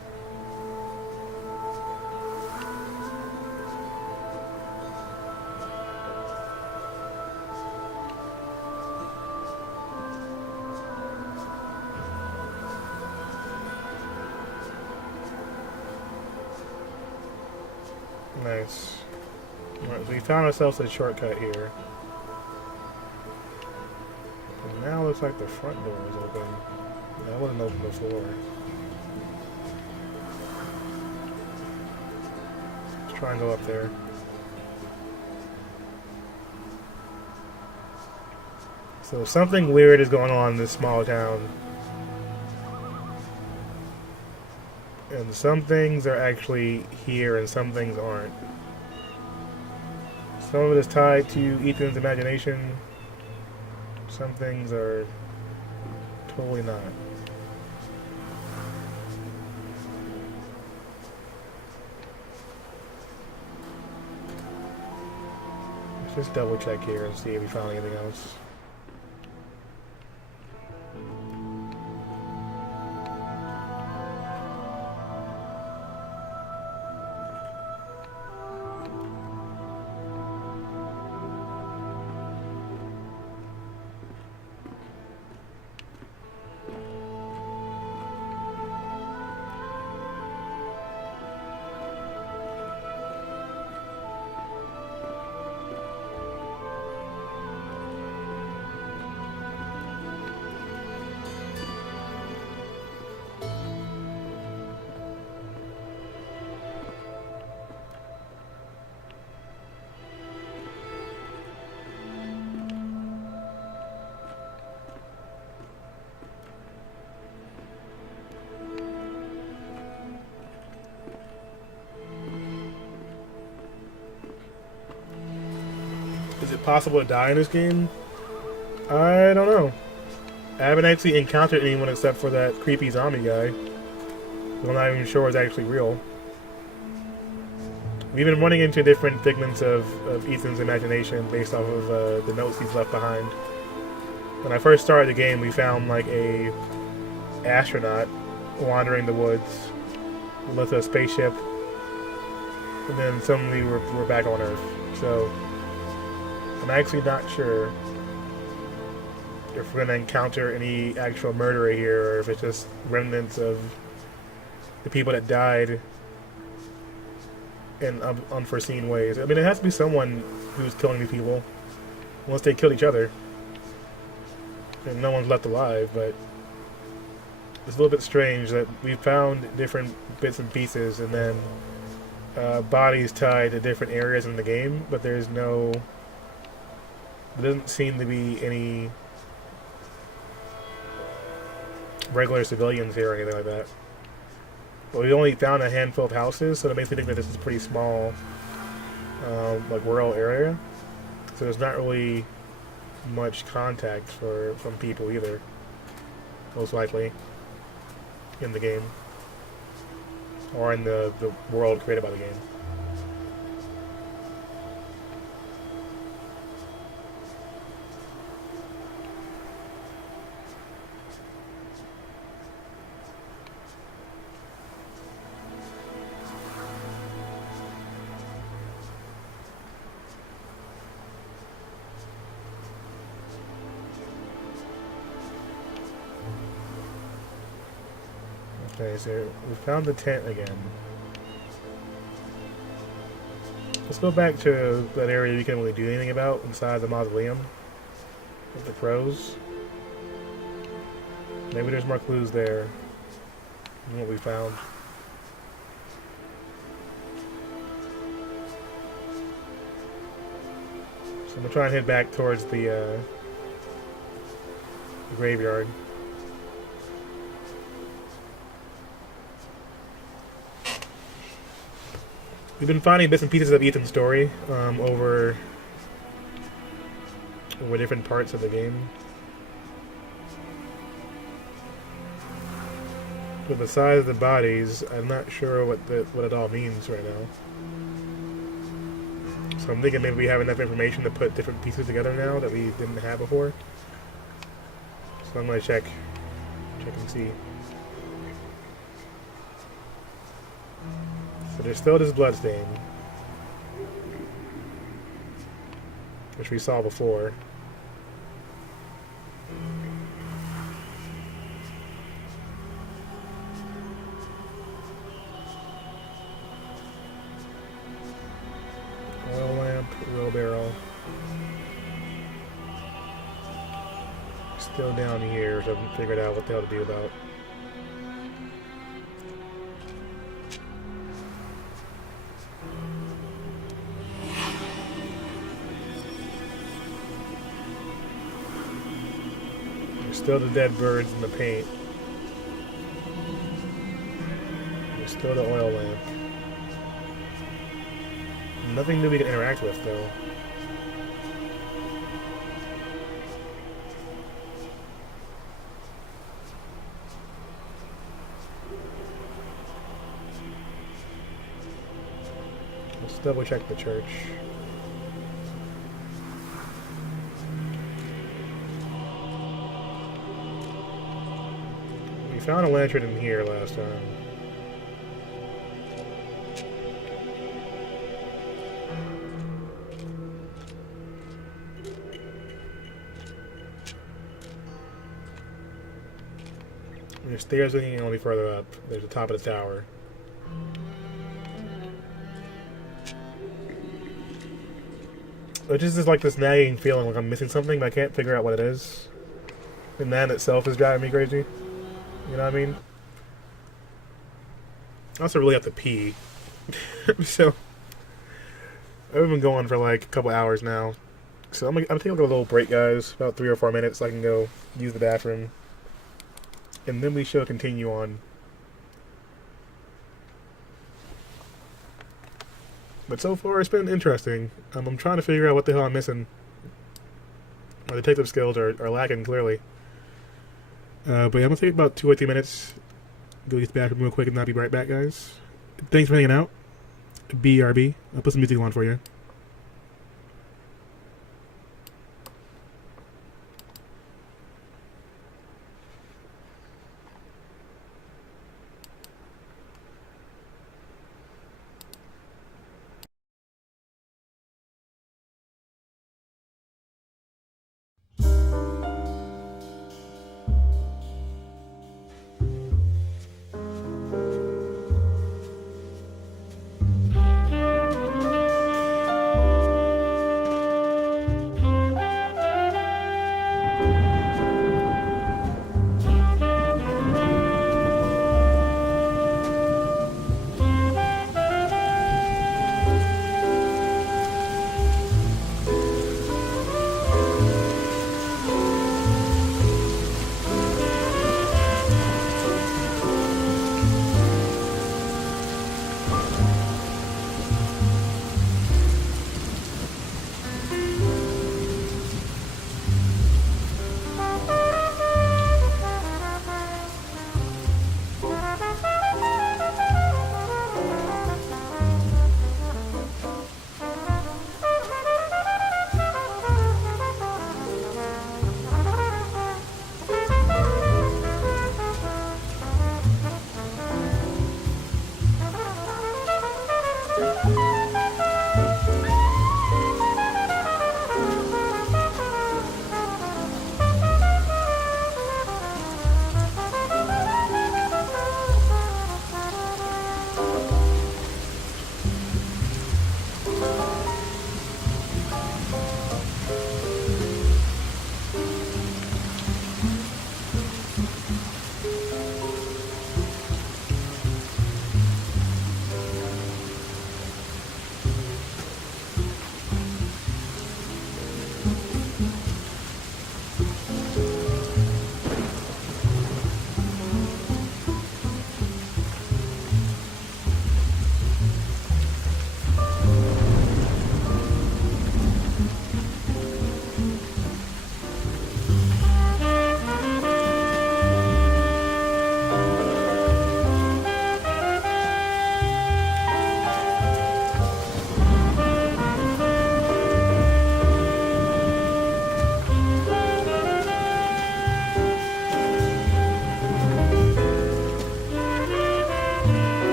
Nice. Alright, so we found ourselves a shortcut here. And now it looks like the front door is open. That wasn't open before. Let's try and go up there. So something weird is going on in this small town. And some things are actually here and some things aren't. Some of it is tied to Ethan's imagination. Some things are totally not. Let's just double check here and see if we found anything else. Is it possible to die in this game? I don't know. I haven't actually encountered anyone except for that creepy zombie guy. I'm not even sure it's actually real. We've been running into different figments of Ethan's imagination based off of the notes he's left behind. When I first started the game, we found like a astronaut wandering the woods with a spaceship, and then suddenly we're back on Earth. So I'm actually not sure if we're going to encounter any actual murderer here, or if it's just remnants of the people that died in unforeseen ways. I mean, it has to be someone who's killing these people, unless they killed each other and no one's left alive. But it's a little bit strange that we found different bits and pieces and then bodies tied to different areas in the game, but there doesn't seem to be any regular civilians here or anything like that. But we only found a handful of houses, so that makes me think that this is a pretty small, like rural area. So there's not really much contact from people either, most likely, in the game. Or in the world created by the game. Okay, so we found the tent again. Let's go back to that area you can't really do anything about inside the mausoleum with the crows. Maybe there's more clues there than what we found. So I'm gonna try and head back towards the graveyard. We've been finding bits and pieces of Ethan's story over different parts of the game. But the size of the bodies, I'm not sure what it all means right now. So I'm thinking maybe we have enough information to put different pieces together now that we didn't have before. So I'm gonna check and see. So there's still this bloodstain, which we saw before. Oil lamp, wheelbarrow. Still down here, so I haven't figured out what the hell to do about. There's still the dead birds in the paint. There's still the oil lamp. Nothing new we can interact with, though. Let's double check the church. We found a lantern in here last time. There's stairs leading a little bit further up. There's the top of the tower. It just is like this nagging feeling like I'm missing something, but I can't figure out what it is. And that in itself is driving me crazy. You know what I mean? I also really have to pee. So, I've been going for like a couple hours now. So I'm gonna take like a little break, guys. About 3 or 4 minutes so I can go use the bathroom. And then we shall continue on. But so far, it's been interesting. I'm trying to figure out what the hell I'm missing. My detective skills are lacking, clearly. But yeah, I'm going to take about 2 or 3 minutes. Go use the bathroom real quick and I'll be right back, guys. Thanks for hanging out. BRB. I'll put some music on for you.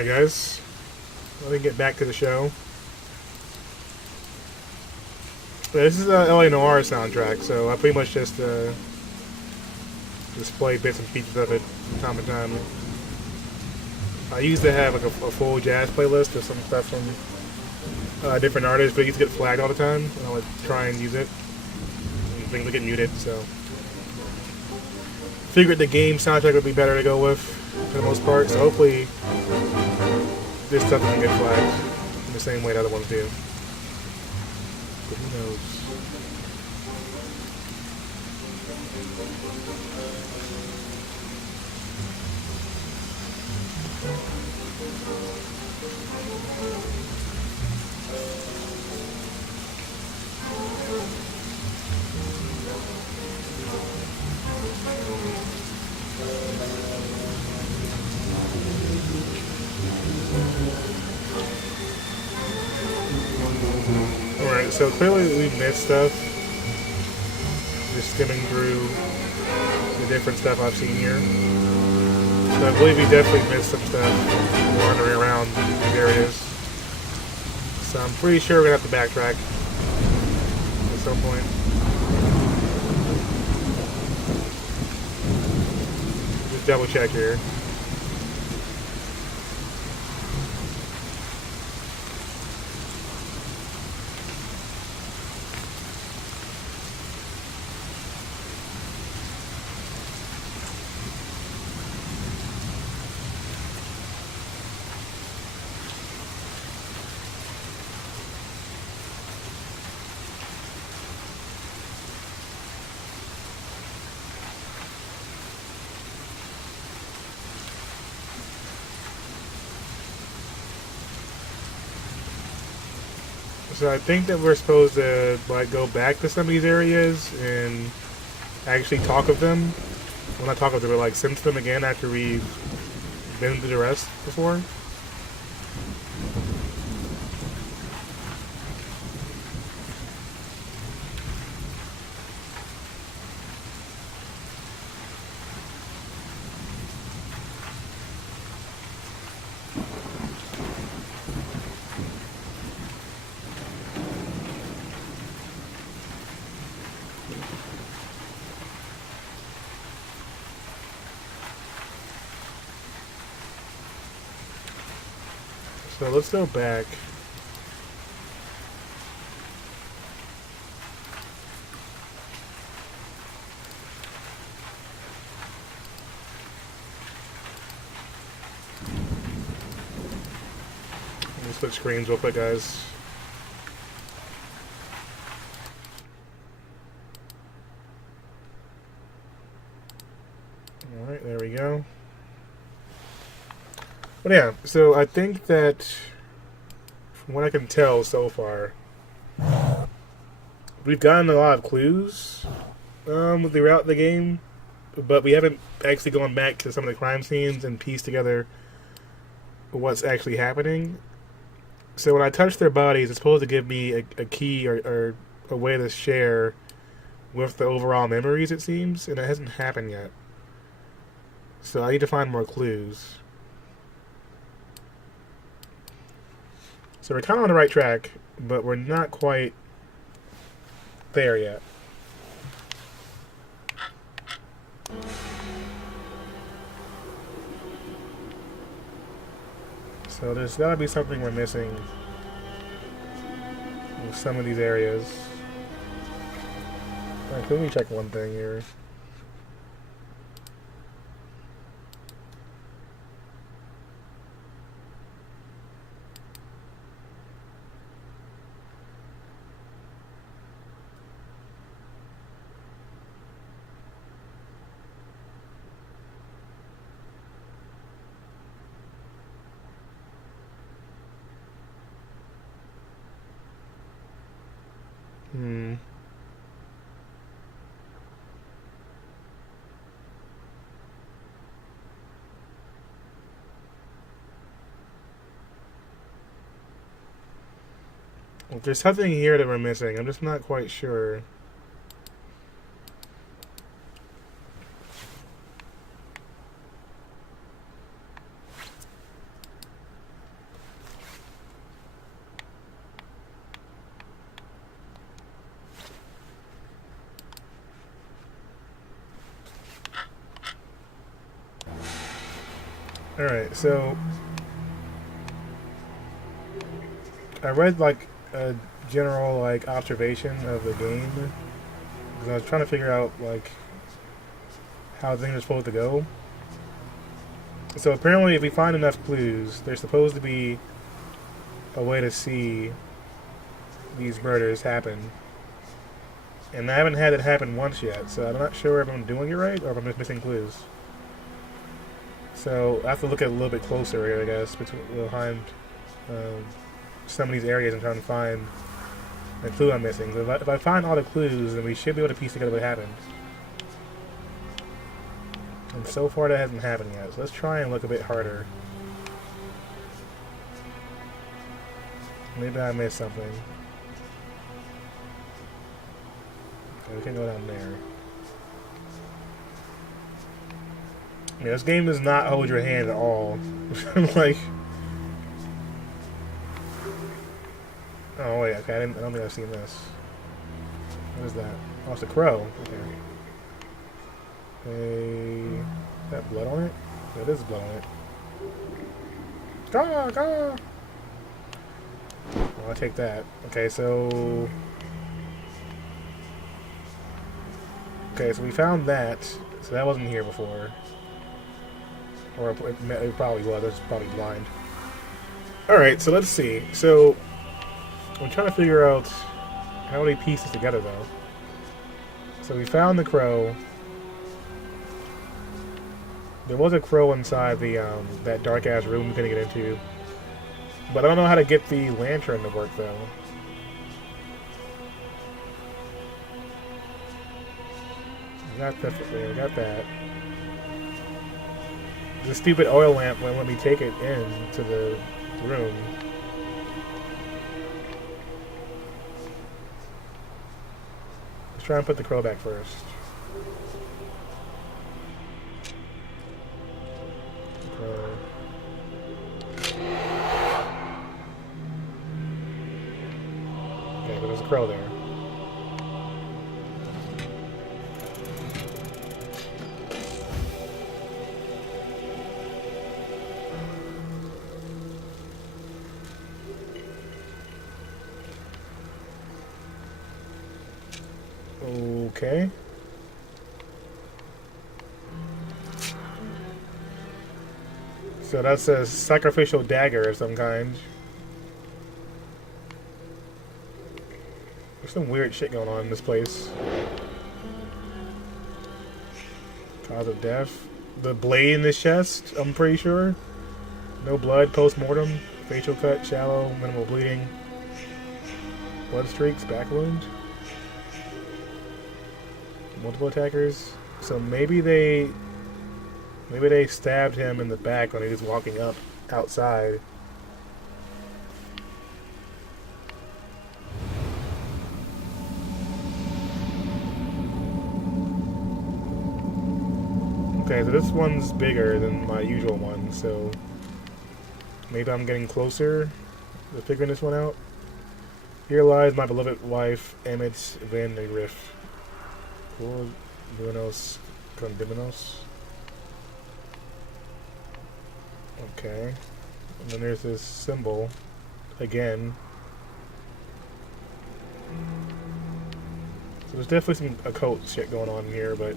Alright, guys. Let me get back to the show. This is a LA Noire soundtrack, so I pretty much just play bits and pieces of it from time to time. I used to have like a full jazz playlist of some stuff from different artists, but it used to get flagged all the time, and I would try and use it. And things would get muted, so figured the game soundtrack would be better to go with for the most part. So hopefully this stuff doesn't get flagged in the same way the other ones do. But who knows? Alright, so clearly we missed stuff. Just skimming through the different stuff I've seen here. So I believe we definitely missed some stuff wandering around these areas. So I'm pretty sure we're going to have to backtrack at some point. Just double check here. So I think that we're supposed to like go back to some of these areas and actually talk of them. Well, not talk of them, but like sense them again after we've been through the rest before. So let's go back. Let me switch screens real quick, guys. Alright, there we go. But yeah, so I think that from what I can tell so far, we've gotten a lot of clues throughout the game, but we haven't actually gone back to some of the crime scenes and pieced together what's actually happening. So when I touch their bodies, it's supposed to give me a key or a way to share with the overall memories, it seems, and it hasn't happened yet. So I need to find more clues. So we're kind of on the right track, but we're not quite there yet. So there's got to be something we're missing with some of these areas. Alright, let me check one thing here. Well, there's something here that we're missing. I'm just not quite sure. Alright, so I read like a general like observation of the game because I was trying to figure out like how things are supposed to go. So apparently if we find enough clues, there's supposed to be a way to see these murders happen. And I haven't had it happen once yet, so I'm not sure if I'm doing it right or if I'm just missing clues. So I have to look at it a little bit closer here, I guess, behind some of these areas and trying to find the clue I'm missing. So if I find all the clues, then we should be able to piece together what happened. And so far that hasn't happened yet, so let's try and look a bit harder. Maybe I missed something. Okay, we can go down there. Yeah, this game does not hold your hand at all. Like, oh wait, okay, I don't think I've seen this. What is that? Oh, it's a crow. Okay. Is that blood on it? Yeah, there's blood on it. Gah, gah. Well, I'll take that. Okay, so we found that. So that wasn't here before. Or it probably was. It's probably blind. Alright, so let's see. So I'm trying to figure out how they piece this together, though. So we found the crow. There was a crow inside the that dark ass room we couldn't get into, but I don't know how to get the lantern to work though. We got that. The stupid oil lamp won't let me take it into the room. Let's try and put the crow back first. Okay, but there's a crow there. Okay. So that's a sacrificial dagger of some kind. There's some weird shit going on in this place. Cause of death. The blade in this chest, I'm pretty sure. No blood, post-mortem. Facial cut, shallow, minimal bleeding. Blood streaks, back wound. Multiple attackers. So maybe they stabbed him in the back when he was walking up outside. Okay, so this one's bigger than my usual one, so maybe I'm getting closer to figuring this one out. Here lies my beloved wife, Emmett Van Riff. Buenos Condiminos. Okay. And then there's this symbol again. So there's definitely some occult shit going on here, but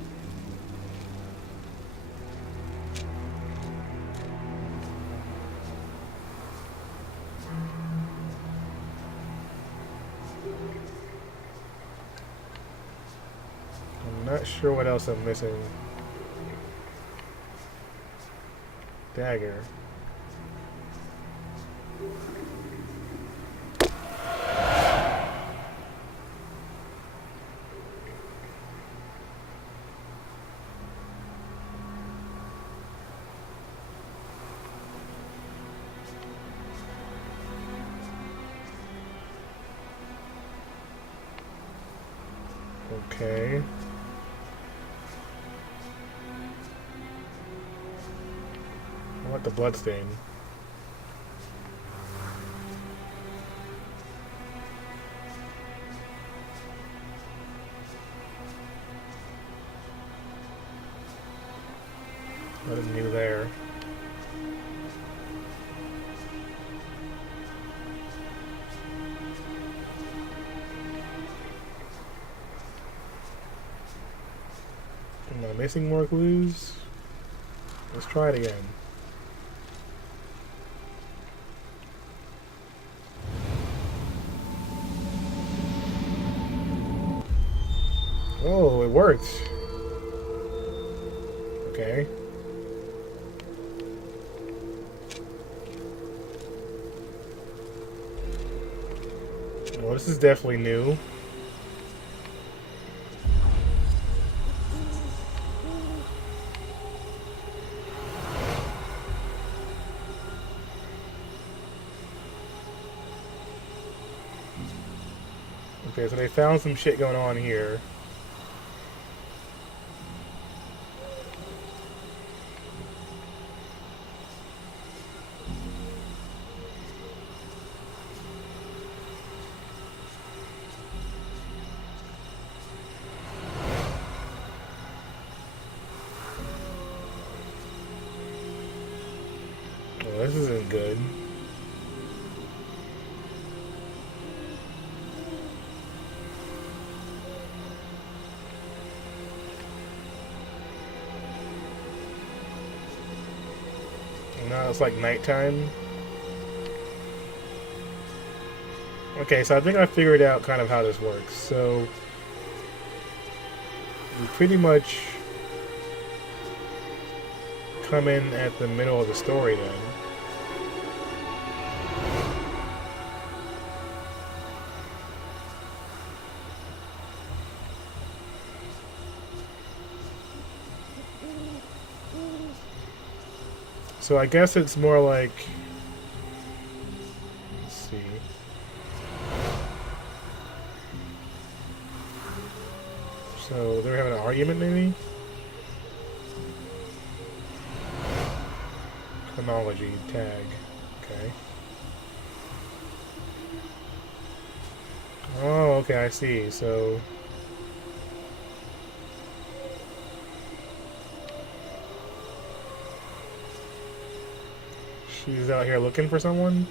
I'm not sure what else I'm missing. Dagger. Okay. I want the blood stain. Nothing new there. Am I missing more clues? Let's try it again. Oh, it worked. Okay. Well, this is definitely new. Okay, so they found some shit going on here. Well, this isn't good. Now it's like nighttime. Okay, so I think I figured out kind of how this works. So we pretty much come in at the middle of the story then. So I guess it's more like, let's see. So they're having an argument maybe? Chronology tag. Okay. Oh, okay, I see. So she's out here looking for someone?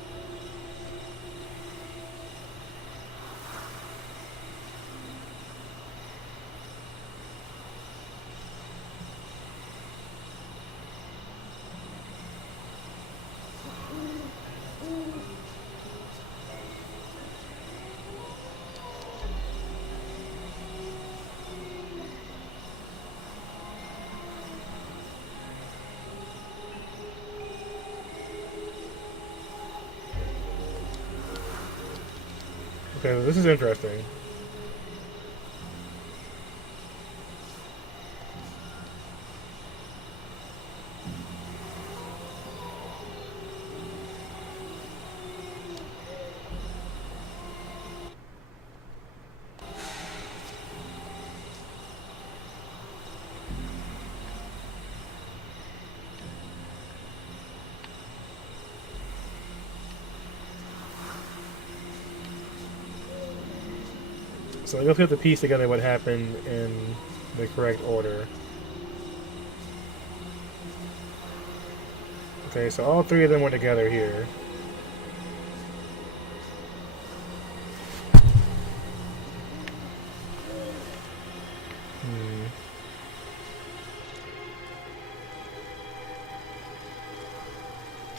Okay, well, this is interesting. So I guess we have to piece together what happened in the correct order. Okay, so all three of them were together here.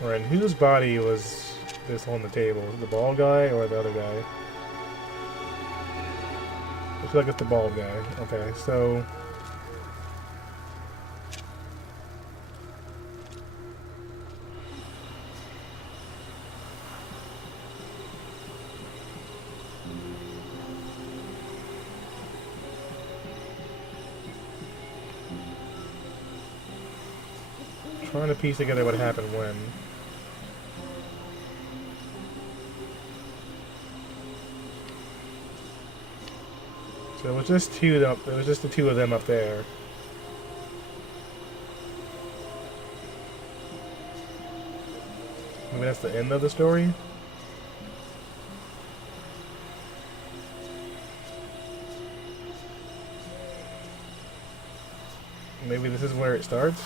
Alright, and whose body was this on the table? The bald guy or the other guy? I feel like it's the bald guy. Okay, so trying to piece together what happened when. So it was just it was just the two of them up there. Maybe that's the end of the story? Maybe this is where it starts?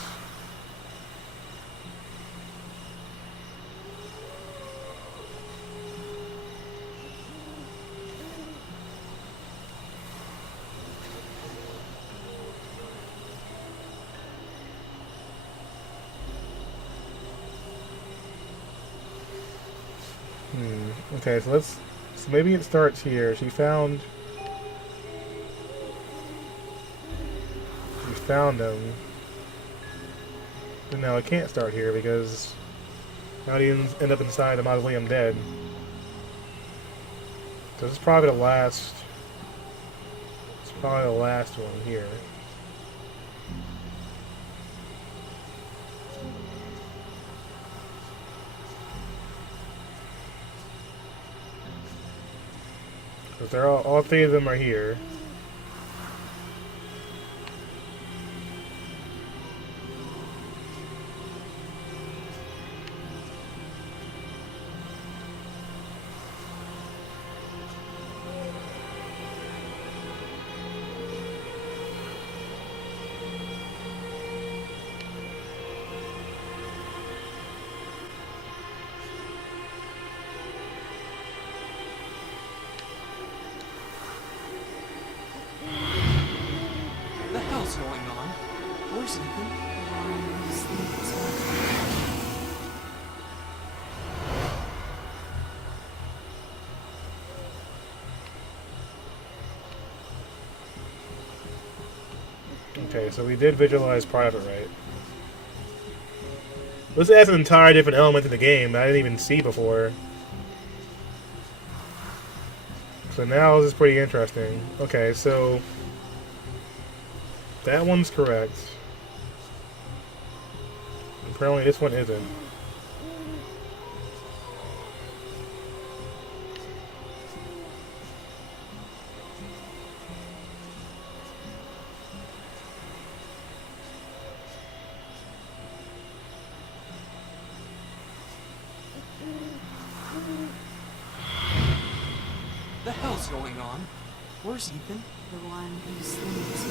Okay, so let's. So maybe it starts here. She found them. But no, it can't start here because now he end up inside the mausoleum dead. So this is probably the last. It's probably the last one here. Because they're all three of them are here. What's going on? Where's Ethan? Okay, so we did visualize Private, right? This adds an entire different element to the game that I didn't even see before. So now this is pretty interesting. Okay, so that one's correct. Apparently this one isn't. The hell's going on? Where's Ethan? The one who sleeps.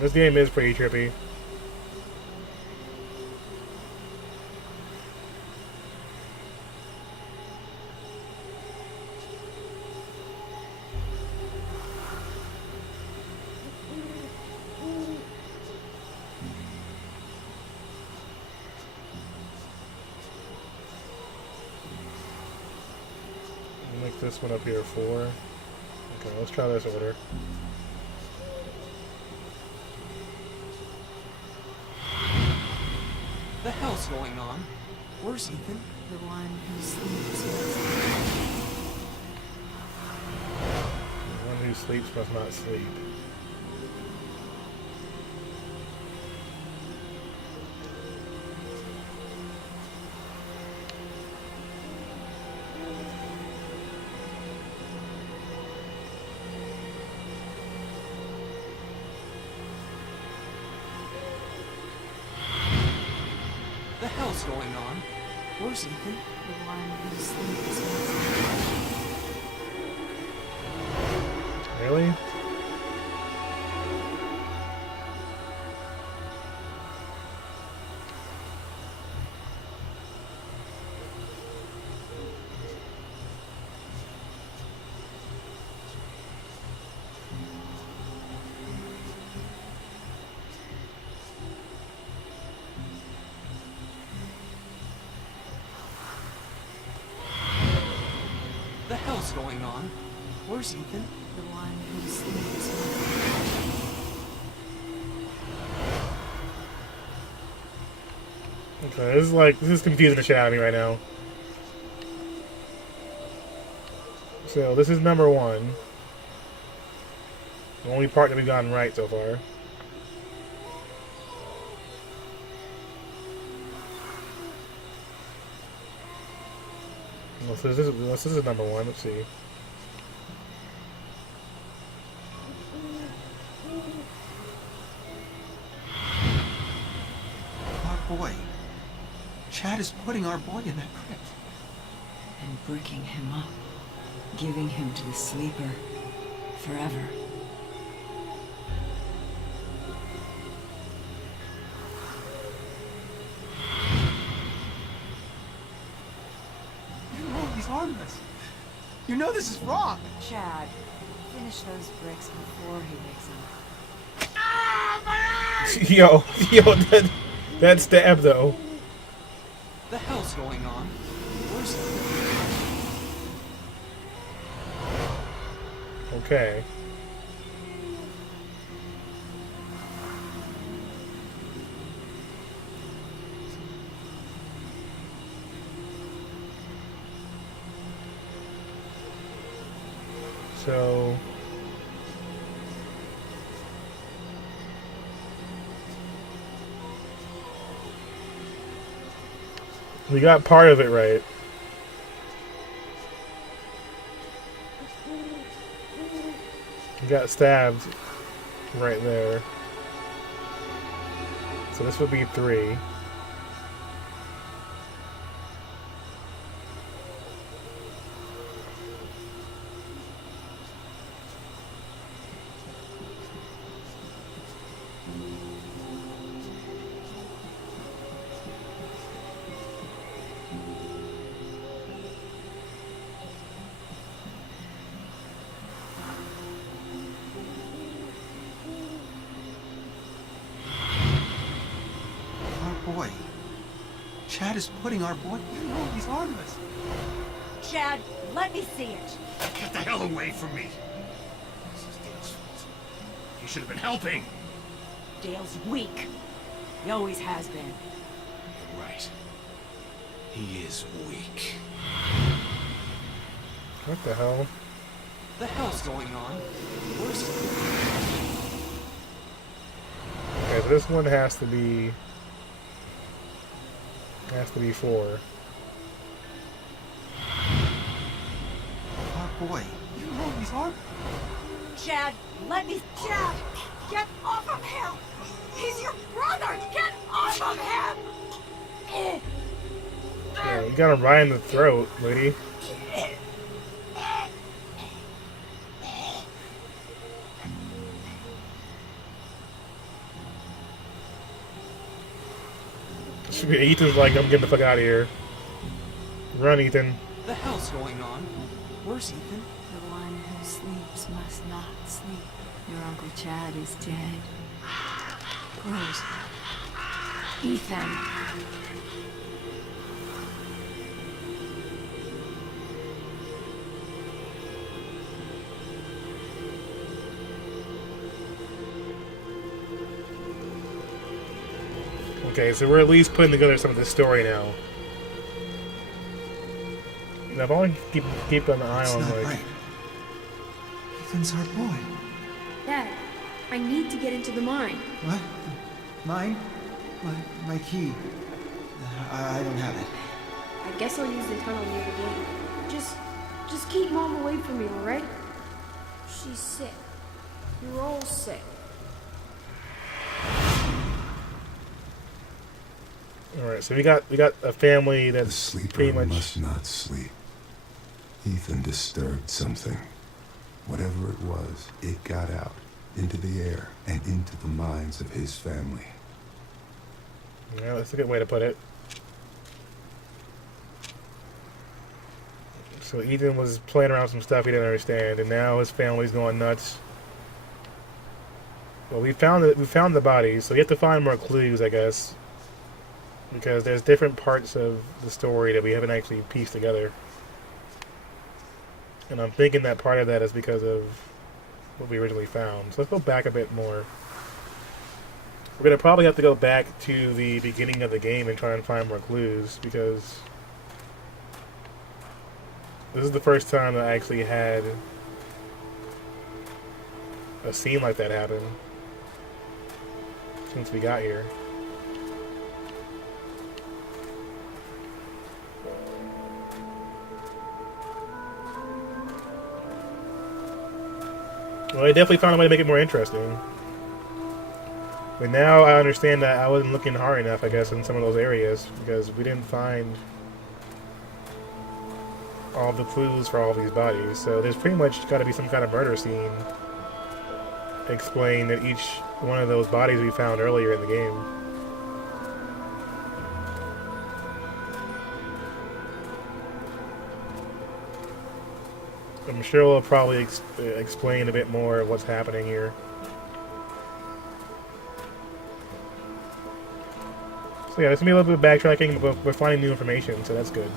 This game is pretty trippy. Make this one up here 4. Okay, let's try this order. The hell's going on? Where's Ethan? The one who sleeps. The one who sleeps must not sleep. The hell's going on? Where's Ethan? The one who sleeps. Really? The hell's going on? Where's Ethan? The one who sleeps. Okay, this is confusing the shit out of me right now. So this is number 1. The only part that we've gotten right so far. Well, so this is number 1. Let's see. Our boy. Chad is putting our boy in that crypt. And bricking him up. Giving him to the sleeper. Forever. You know he's harmless. You know this is wrong. Chad, finish those bricks before he wakes up. Ah, my Yo, that stab though. The hell's going on? Where's Okay. So we got part of it right. We got stabbed right there. So this would be 3. our boy? Chad is putting our boy. You know he's harmless. Chad, let me see it. Get the hell away from me! This is Dale's fault. He should have been helping. Dale's weak. He always has been. You're right. He is weak. What the hell? The hell's going on? Where's Okay, so this one has to be 4. our boy? You know he's harmless. Chad, let me. Chad, get off of him! He's your brother! Get off of him! Yeah, you got him right in the throat, lady. Ethan's like, I'm getting the fuck out of here. Run, Ethan. The hell's going on? Where's Ethan? The one who sleeps must not sleep. Your Uncle Chad is dead. Rose. Ethan. Okay, so we're at least putting together some of the story now. And I've only keep an eye It's on not like right. Ethan's our boy. Dad, I need to get into the mine. What? Mine? My key. I don't have it. I guess I'll use the tunnel near the gate. Just keep Mom away from me, alright? She's sick. You're all sick. Alright, so we got a family The that's sleeper pretty much must not sleep. Ethan disturbed something. Whatever it was, it got out, into the air, and into the minds of his family. yeah, that's a good way to put it. So Ethan was playing around with some stuff he didn't understand, and now his family's going nuts. Well, we found the bodies, so you have to find more clues, I guess, because there's different parts of the story that we haven't actually pieced together. And I'm thinking that part of that is because of what we originally found. So let's go back a bit more. We're going to probably have to go back to the beginning of the game and try and find more clues, because this is the first time that I actually had a scene like that happen since we got here. Well, I definitely found a way to make it more interesting. But now I understand that I wasn't looking hard enough, I guess, in some of those areas, because we didn't find all the clues for all these bodies. So there's pretty much got to be some kind of murder scene explained at each one of those bodies we found earlier in the game. I'm sure we'll probably explain a bit more of what's happening here. So yeah, there's gonna be a little bit of backtracking, but we're finding new information, so that's good.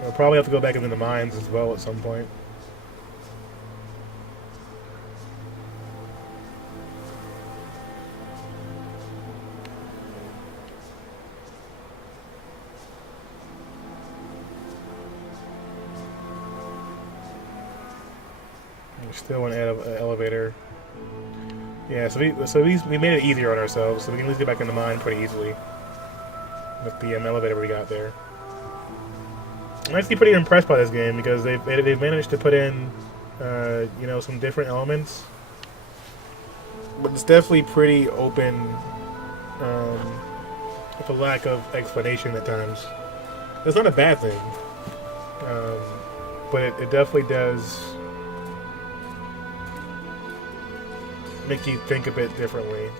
We'll probably have to go back into the mines as well at some point. We still an elevator. Yeah, so we made it easier on ourselves, so we can at least get back in the mine pretty easily with the elevator we got there. I'm actually pretty impressed by this game because they've managed to put in, you know, some different elements, but it's definitely pretty open, with a lack of explanation at times. It's not a bad thing, but it definitely does make you think a bit differently.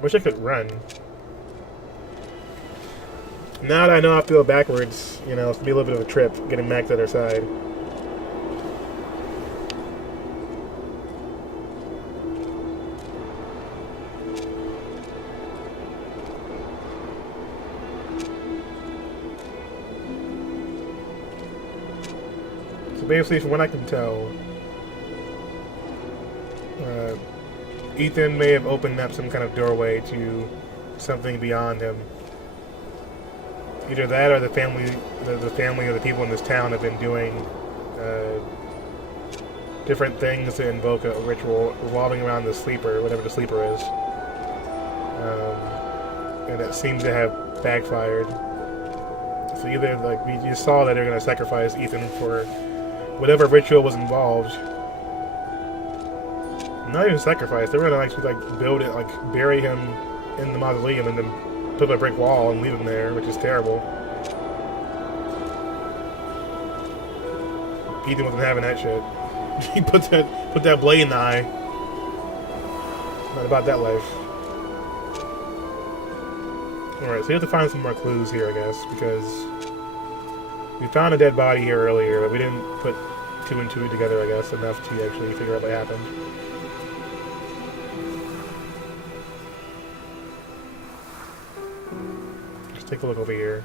Wish I could run. Now that I know how to go backwards, you know, it's gonna be a little bit of a trip getting back to the other side. So basically, from what I can tell, Ethan may have opened up some kind of doorway to something beyond him. Either that, or the family or the people in this town have been doing different things to invoke a ritual revolving around the sleeper, whatever the sleeper is, and it seems to have backfired. So either, like, we just saw that they're going to sacrifice Ethan for whatever ritual was involved. Not even sacrifice. They're going to actually, like, build it, like, bury him in the mausoleum and then put up a brick wall and leave him there, which is terrible. Ethan wasn't having that shit. He put that blade in the eye. Not about that life. Alright, so we have to find some more clues here, I guess, because we found a dead body here earlier, but we didn't put two and two together, I guess, enough to actually figure out what happened. Let's take a look over here.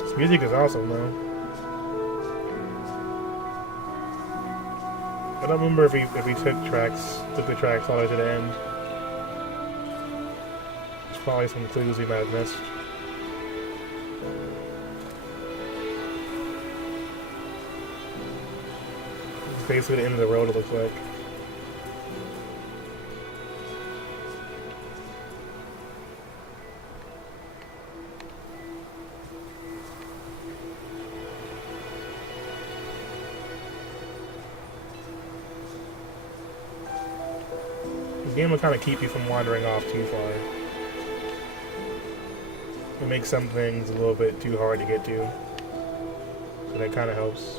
This music is awesome, though. I don't remember if we took the tracks all the way to the end. There's probably some clues we might have missed. It's basically the end of the road, it looks like. The game will kind of keep you from wandering off too far. It makes some things a little bit too hard to get to. So that kind of helps.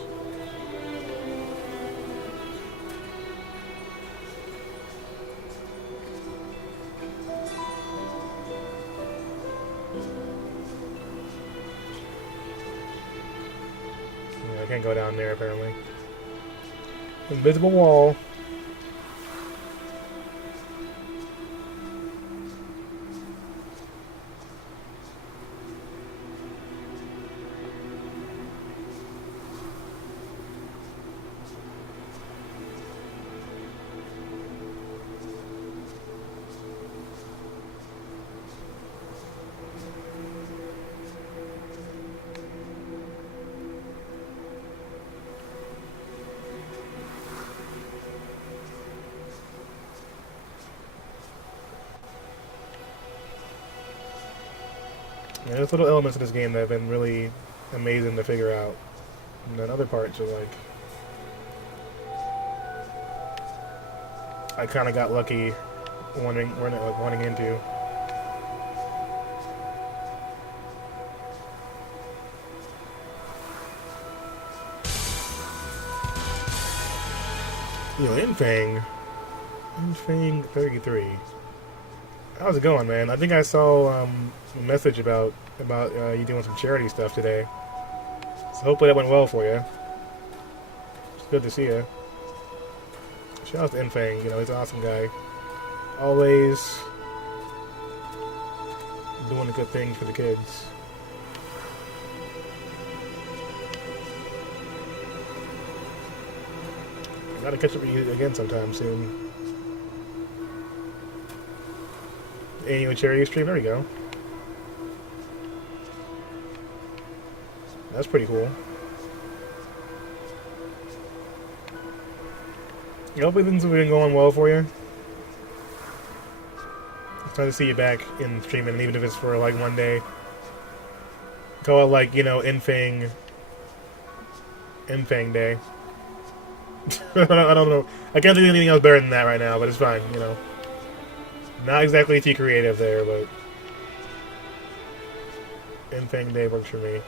Yeah, I can't go down there apparently. Invisible wall. Yeah, there's little elements in this game that have been really amazing to figure out. And then other parts are like, I kind of got lucky running into. Yo, Infang 33. How's it going, man? I think I saw a message about you doing some charity stuff today. So hopefully that went well for you. It's good to see you. Shout out to Infang, you know, he's an awesome guy. Always doing the good things for the kids. Gotta catch up with you again sometime soon. Annual charity stream, there we go. That's pretty cool. Hopefully things have been going well for you. It's nice to see you back in streaming, even if it's for like one day. Call it like, you know, Infang Day. I don't know. I can't think of anything else better than that right now, but it's fine, you know. Not exactly too creative there, but Infang Day works for me.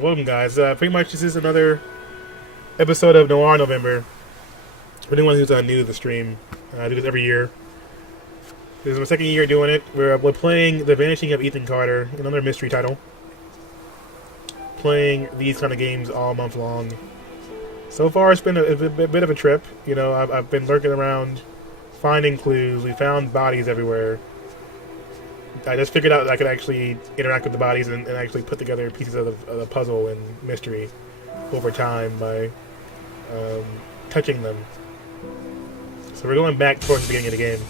Welcome, guys. Pretty much this is another episode of Noir November. For anyone who's new to the stream, I do this every year. This is my second year doing it. We're playing The Vanishing of Ethan Carter, another mystery title. Playing these kind of games all month long. So far, it's been a bit of a trip. You know, I've been lurking around, finding clues. We found bodies everywhere. I just figured out that I could actually interact with the bodies and actually put together pieces of the puzzle and mystery over time by touching them. So we're going back towards the beginning of the game.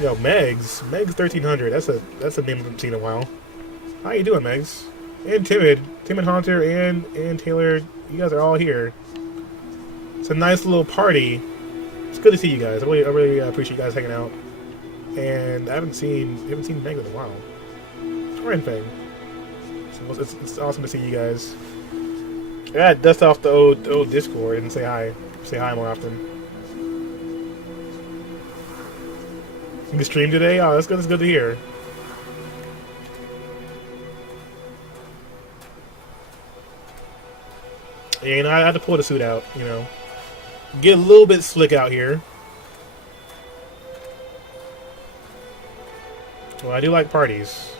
Yo, Megs 1300. That's a name I haven't seen in a while. How you doing, Megs? And Timid Hunter, and Taylor. You guys are all here. It's a nice little party. It's good to see you guys. I really appreciate you guys hanging out. And I haven't seen Megs in a while. Or anything. So it's awesome to see you guys. I gotta dust off the old Discord and say hi. Say hi more often. You stream today? Oh, that's good. That's good to hear. Yeah, you know, I had to pull the suit out. You know, get a little bit slick out here. Well, I do like parties.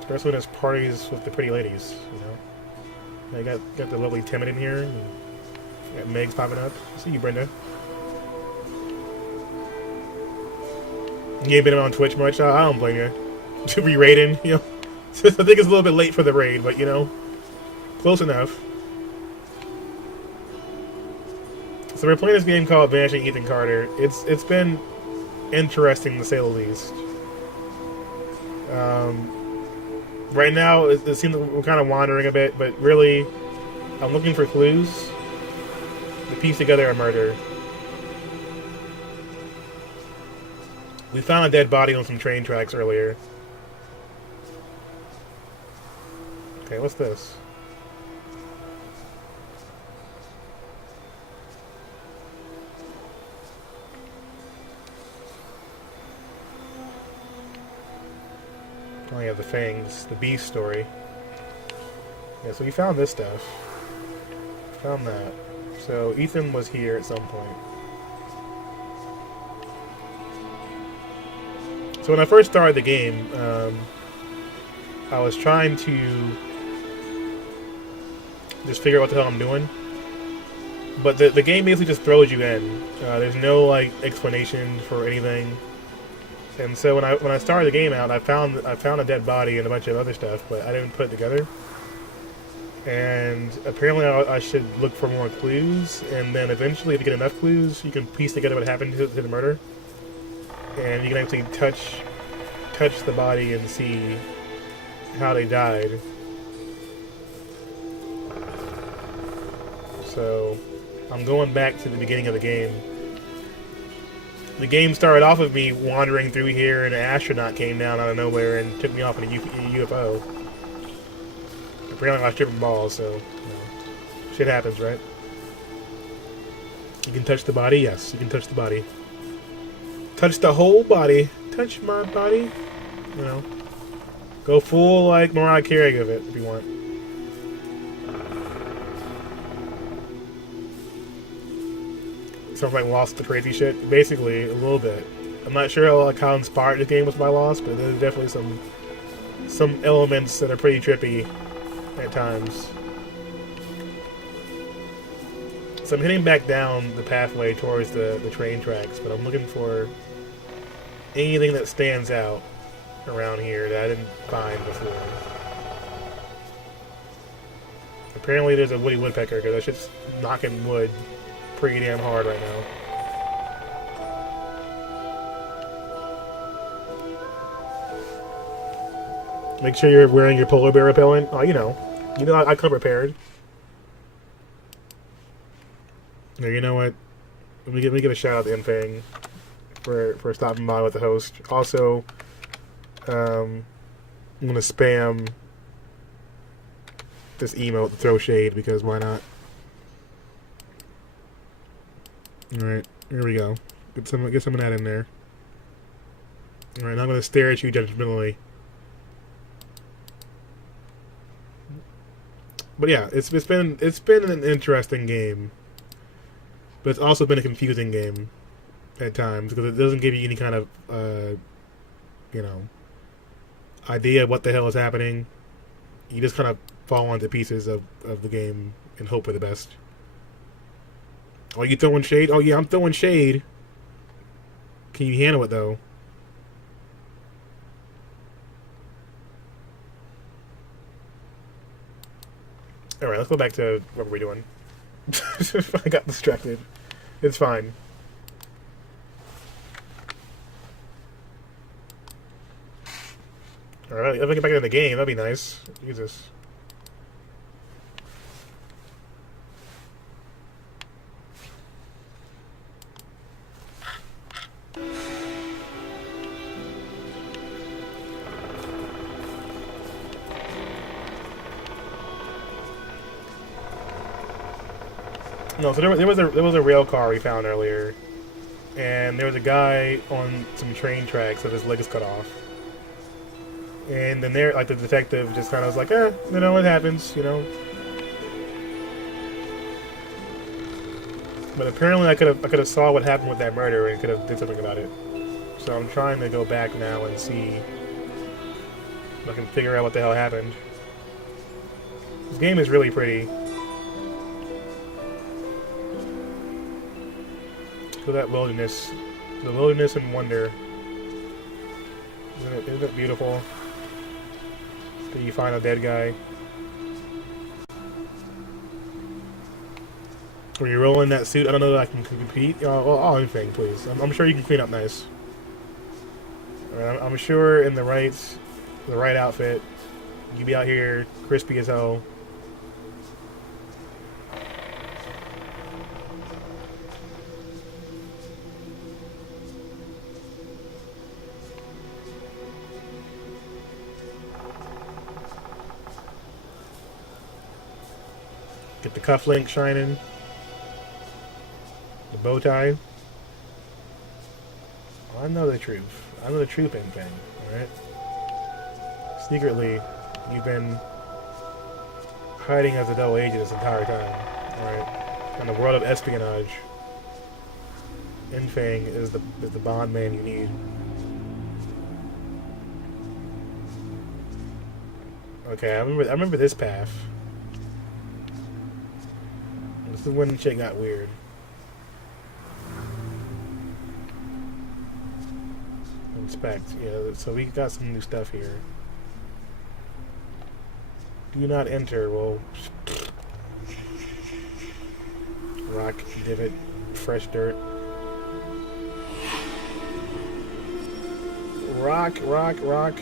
Especially when there's parties with the pretty ladies. You know, I got the lovely Timid in here. And got Megs popping up. I see you, Brenda. You ain't been on Twitch much. I don't blame you. To re-raiding, you know. I think it's a little bit late for the raid, but you know, close enough. So we're playing this game called Vanishing Ethan Carter. It's been interesting to say the least. Right now, it seems that we're kind of wandering a bit, but really, I'm looking for clues to piece together a murder. We found a dead body on some train tracks earlier. Okay, what's this? Oh yeah, the fangs, the beast story. Yeah, so we found this stuff. Found that. So Ethan was here at some point. So when I first started the game, I was trying to just figure out what the hell I'm doing. But the game basically just throws you in. There's no like explanation for anything. And so when I started the game out, I found a dead body and a bunch of other stuff, but I didn't put it together. And apparently I should look for more clues, and then eventually if you get enough clues, you can piece together what happened to the murder. And you can actually touch the body and see how they died. So I'm going back to the beginning of the game. The game started off with me wandering through here, and an astronaut came down out of nowhere and took me off in a UFO. Apparently I was tripping balls, so shit happens, right? You can touch the body? Yes, you can touch the body. Touch the whole body. Touch my body. You know. Go full, like, Mariah Carey of it, if you want. Sounds like Lost the crazy shit. Basically, a little bit. I'm not sure how inspired this game was by Lost, but there's definitely some elements that are pretty trippy at times. So I'm heading back down the pathway towards the train tracks, but I'm looking for anything that stands out around here that I didn't find before. Apparently there's a woody woodpecker, because that's just knocking wood pretty damn hard right now. Make sure you're wearing your polar bear repellent. Oh, you know I come prepared. Now, you know what? Let me give a shout out to Infang for stopping by with the host. Also, I'm gonna spam this emote to throw shade, because why not? Alright, here we go. Get some of that in there. Alright, now I'm gonna stare at you judgmentally. But yeah, it's been an interesting game. But it's also been a confusing game at times, because it doesn't give you any kind of idea of what the hell is happening. You just kind of fall onto pieces of the game and hope for the best. Oh, you throwing shade? Oh yeah, I'm throwing shade. Can you handle it though? Alright, let's go back to what we're doing. I got distracted. It's fine. Alright, if I get back into the game, that'd be nice. Jesus. No, so there was a rail car we found earlier, and there was a guy on some train tracks with his leg is cut off. And then there, like, the detective just kind of was like, it happens, you know. But apparently I could have saw what happened with that murder and could have did something about it. So I'm trying to go back now and see if I can figure out what the hell happened. This game is really pretty. Look at that wilderness. The wilderness and wonder. Isn't it beautiful? Did you find a dead guy? When you roll in that suit, I don't know if I can compete. Oh, anything, please. I'm sure you can clean up nice. I'm sure in the right outfit, you can be out here crispy as hell. Get the cufflink shining. The bow tie. Oh, I know the truth. I know the truth, thing, alright? Secretly, you've been hiding as a double agent this entire time, alright? In the world of espionage, Infang is the bond man you need. Okay, I remember this path. This is when shit got weird. Inspect. Yeah, so we got some new stuff here. Do not enter. Well, rock, divot, fresh dirt. Rock, rock, rock.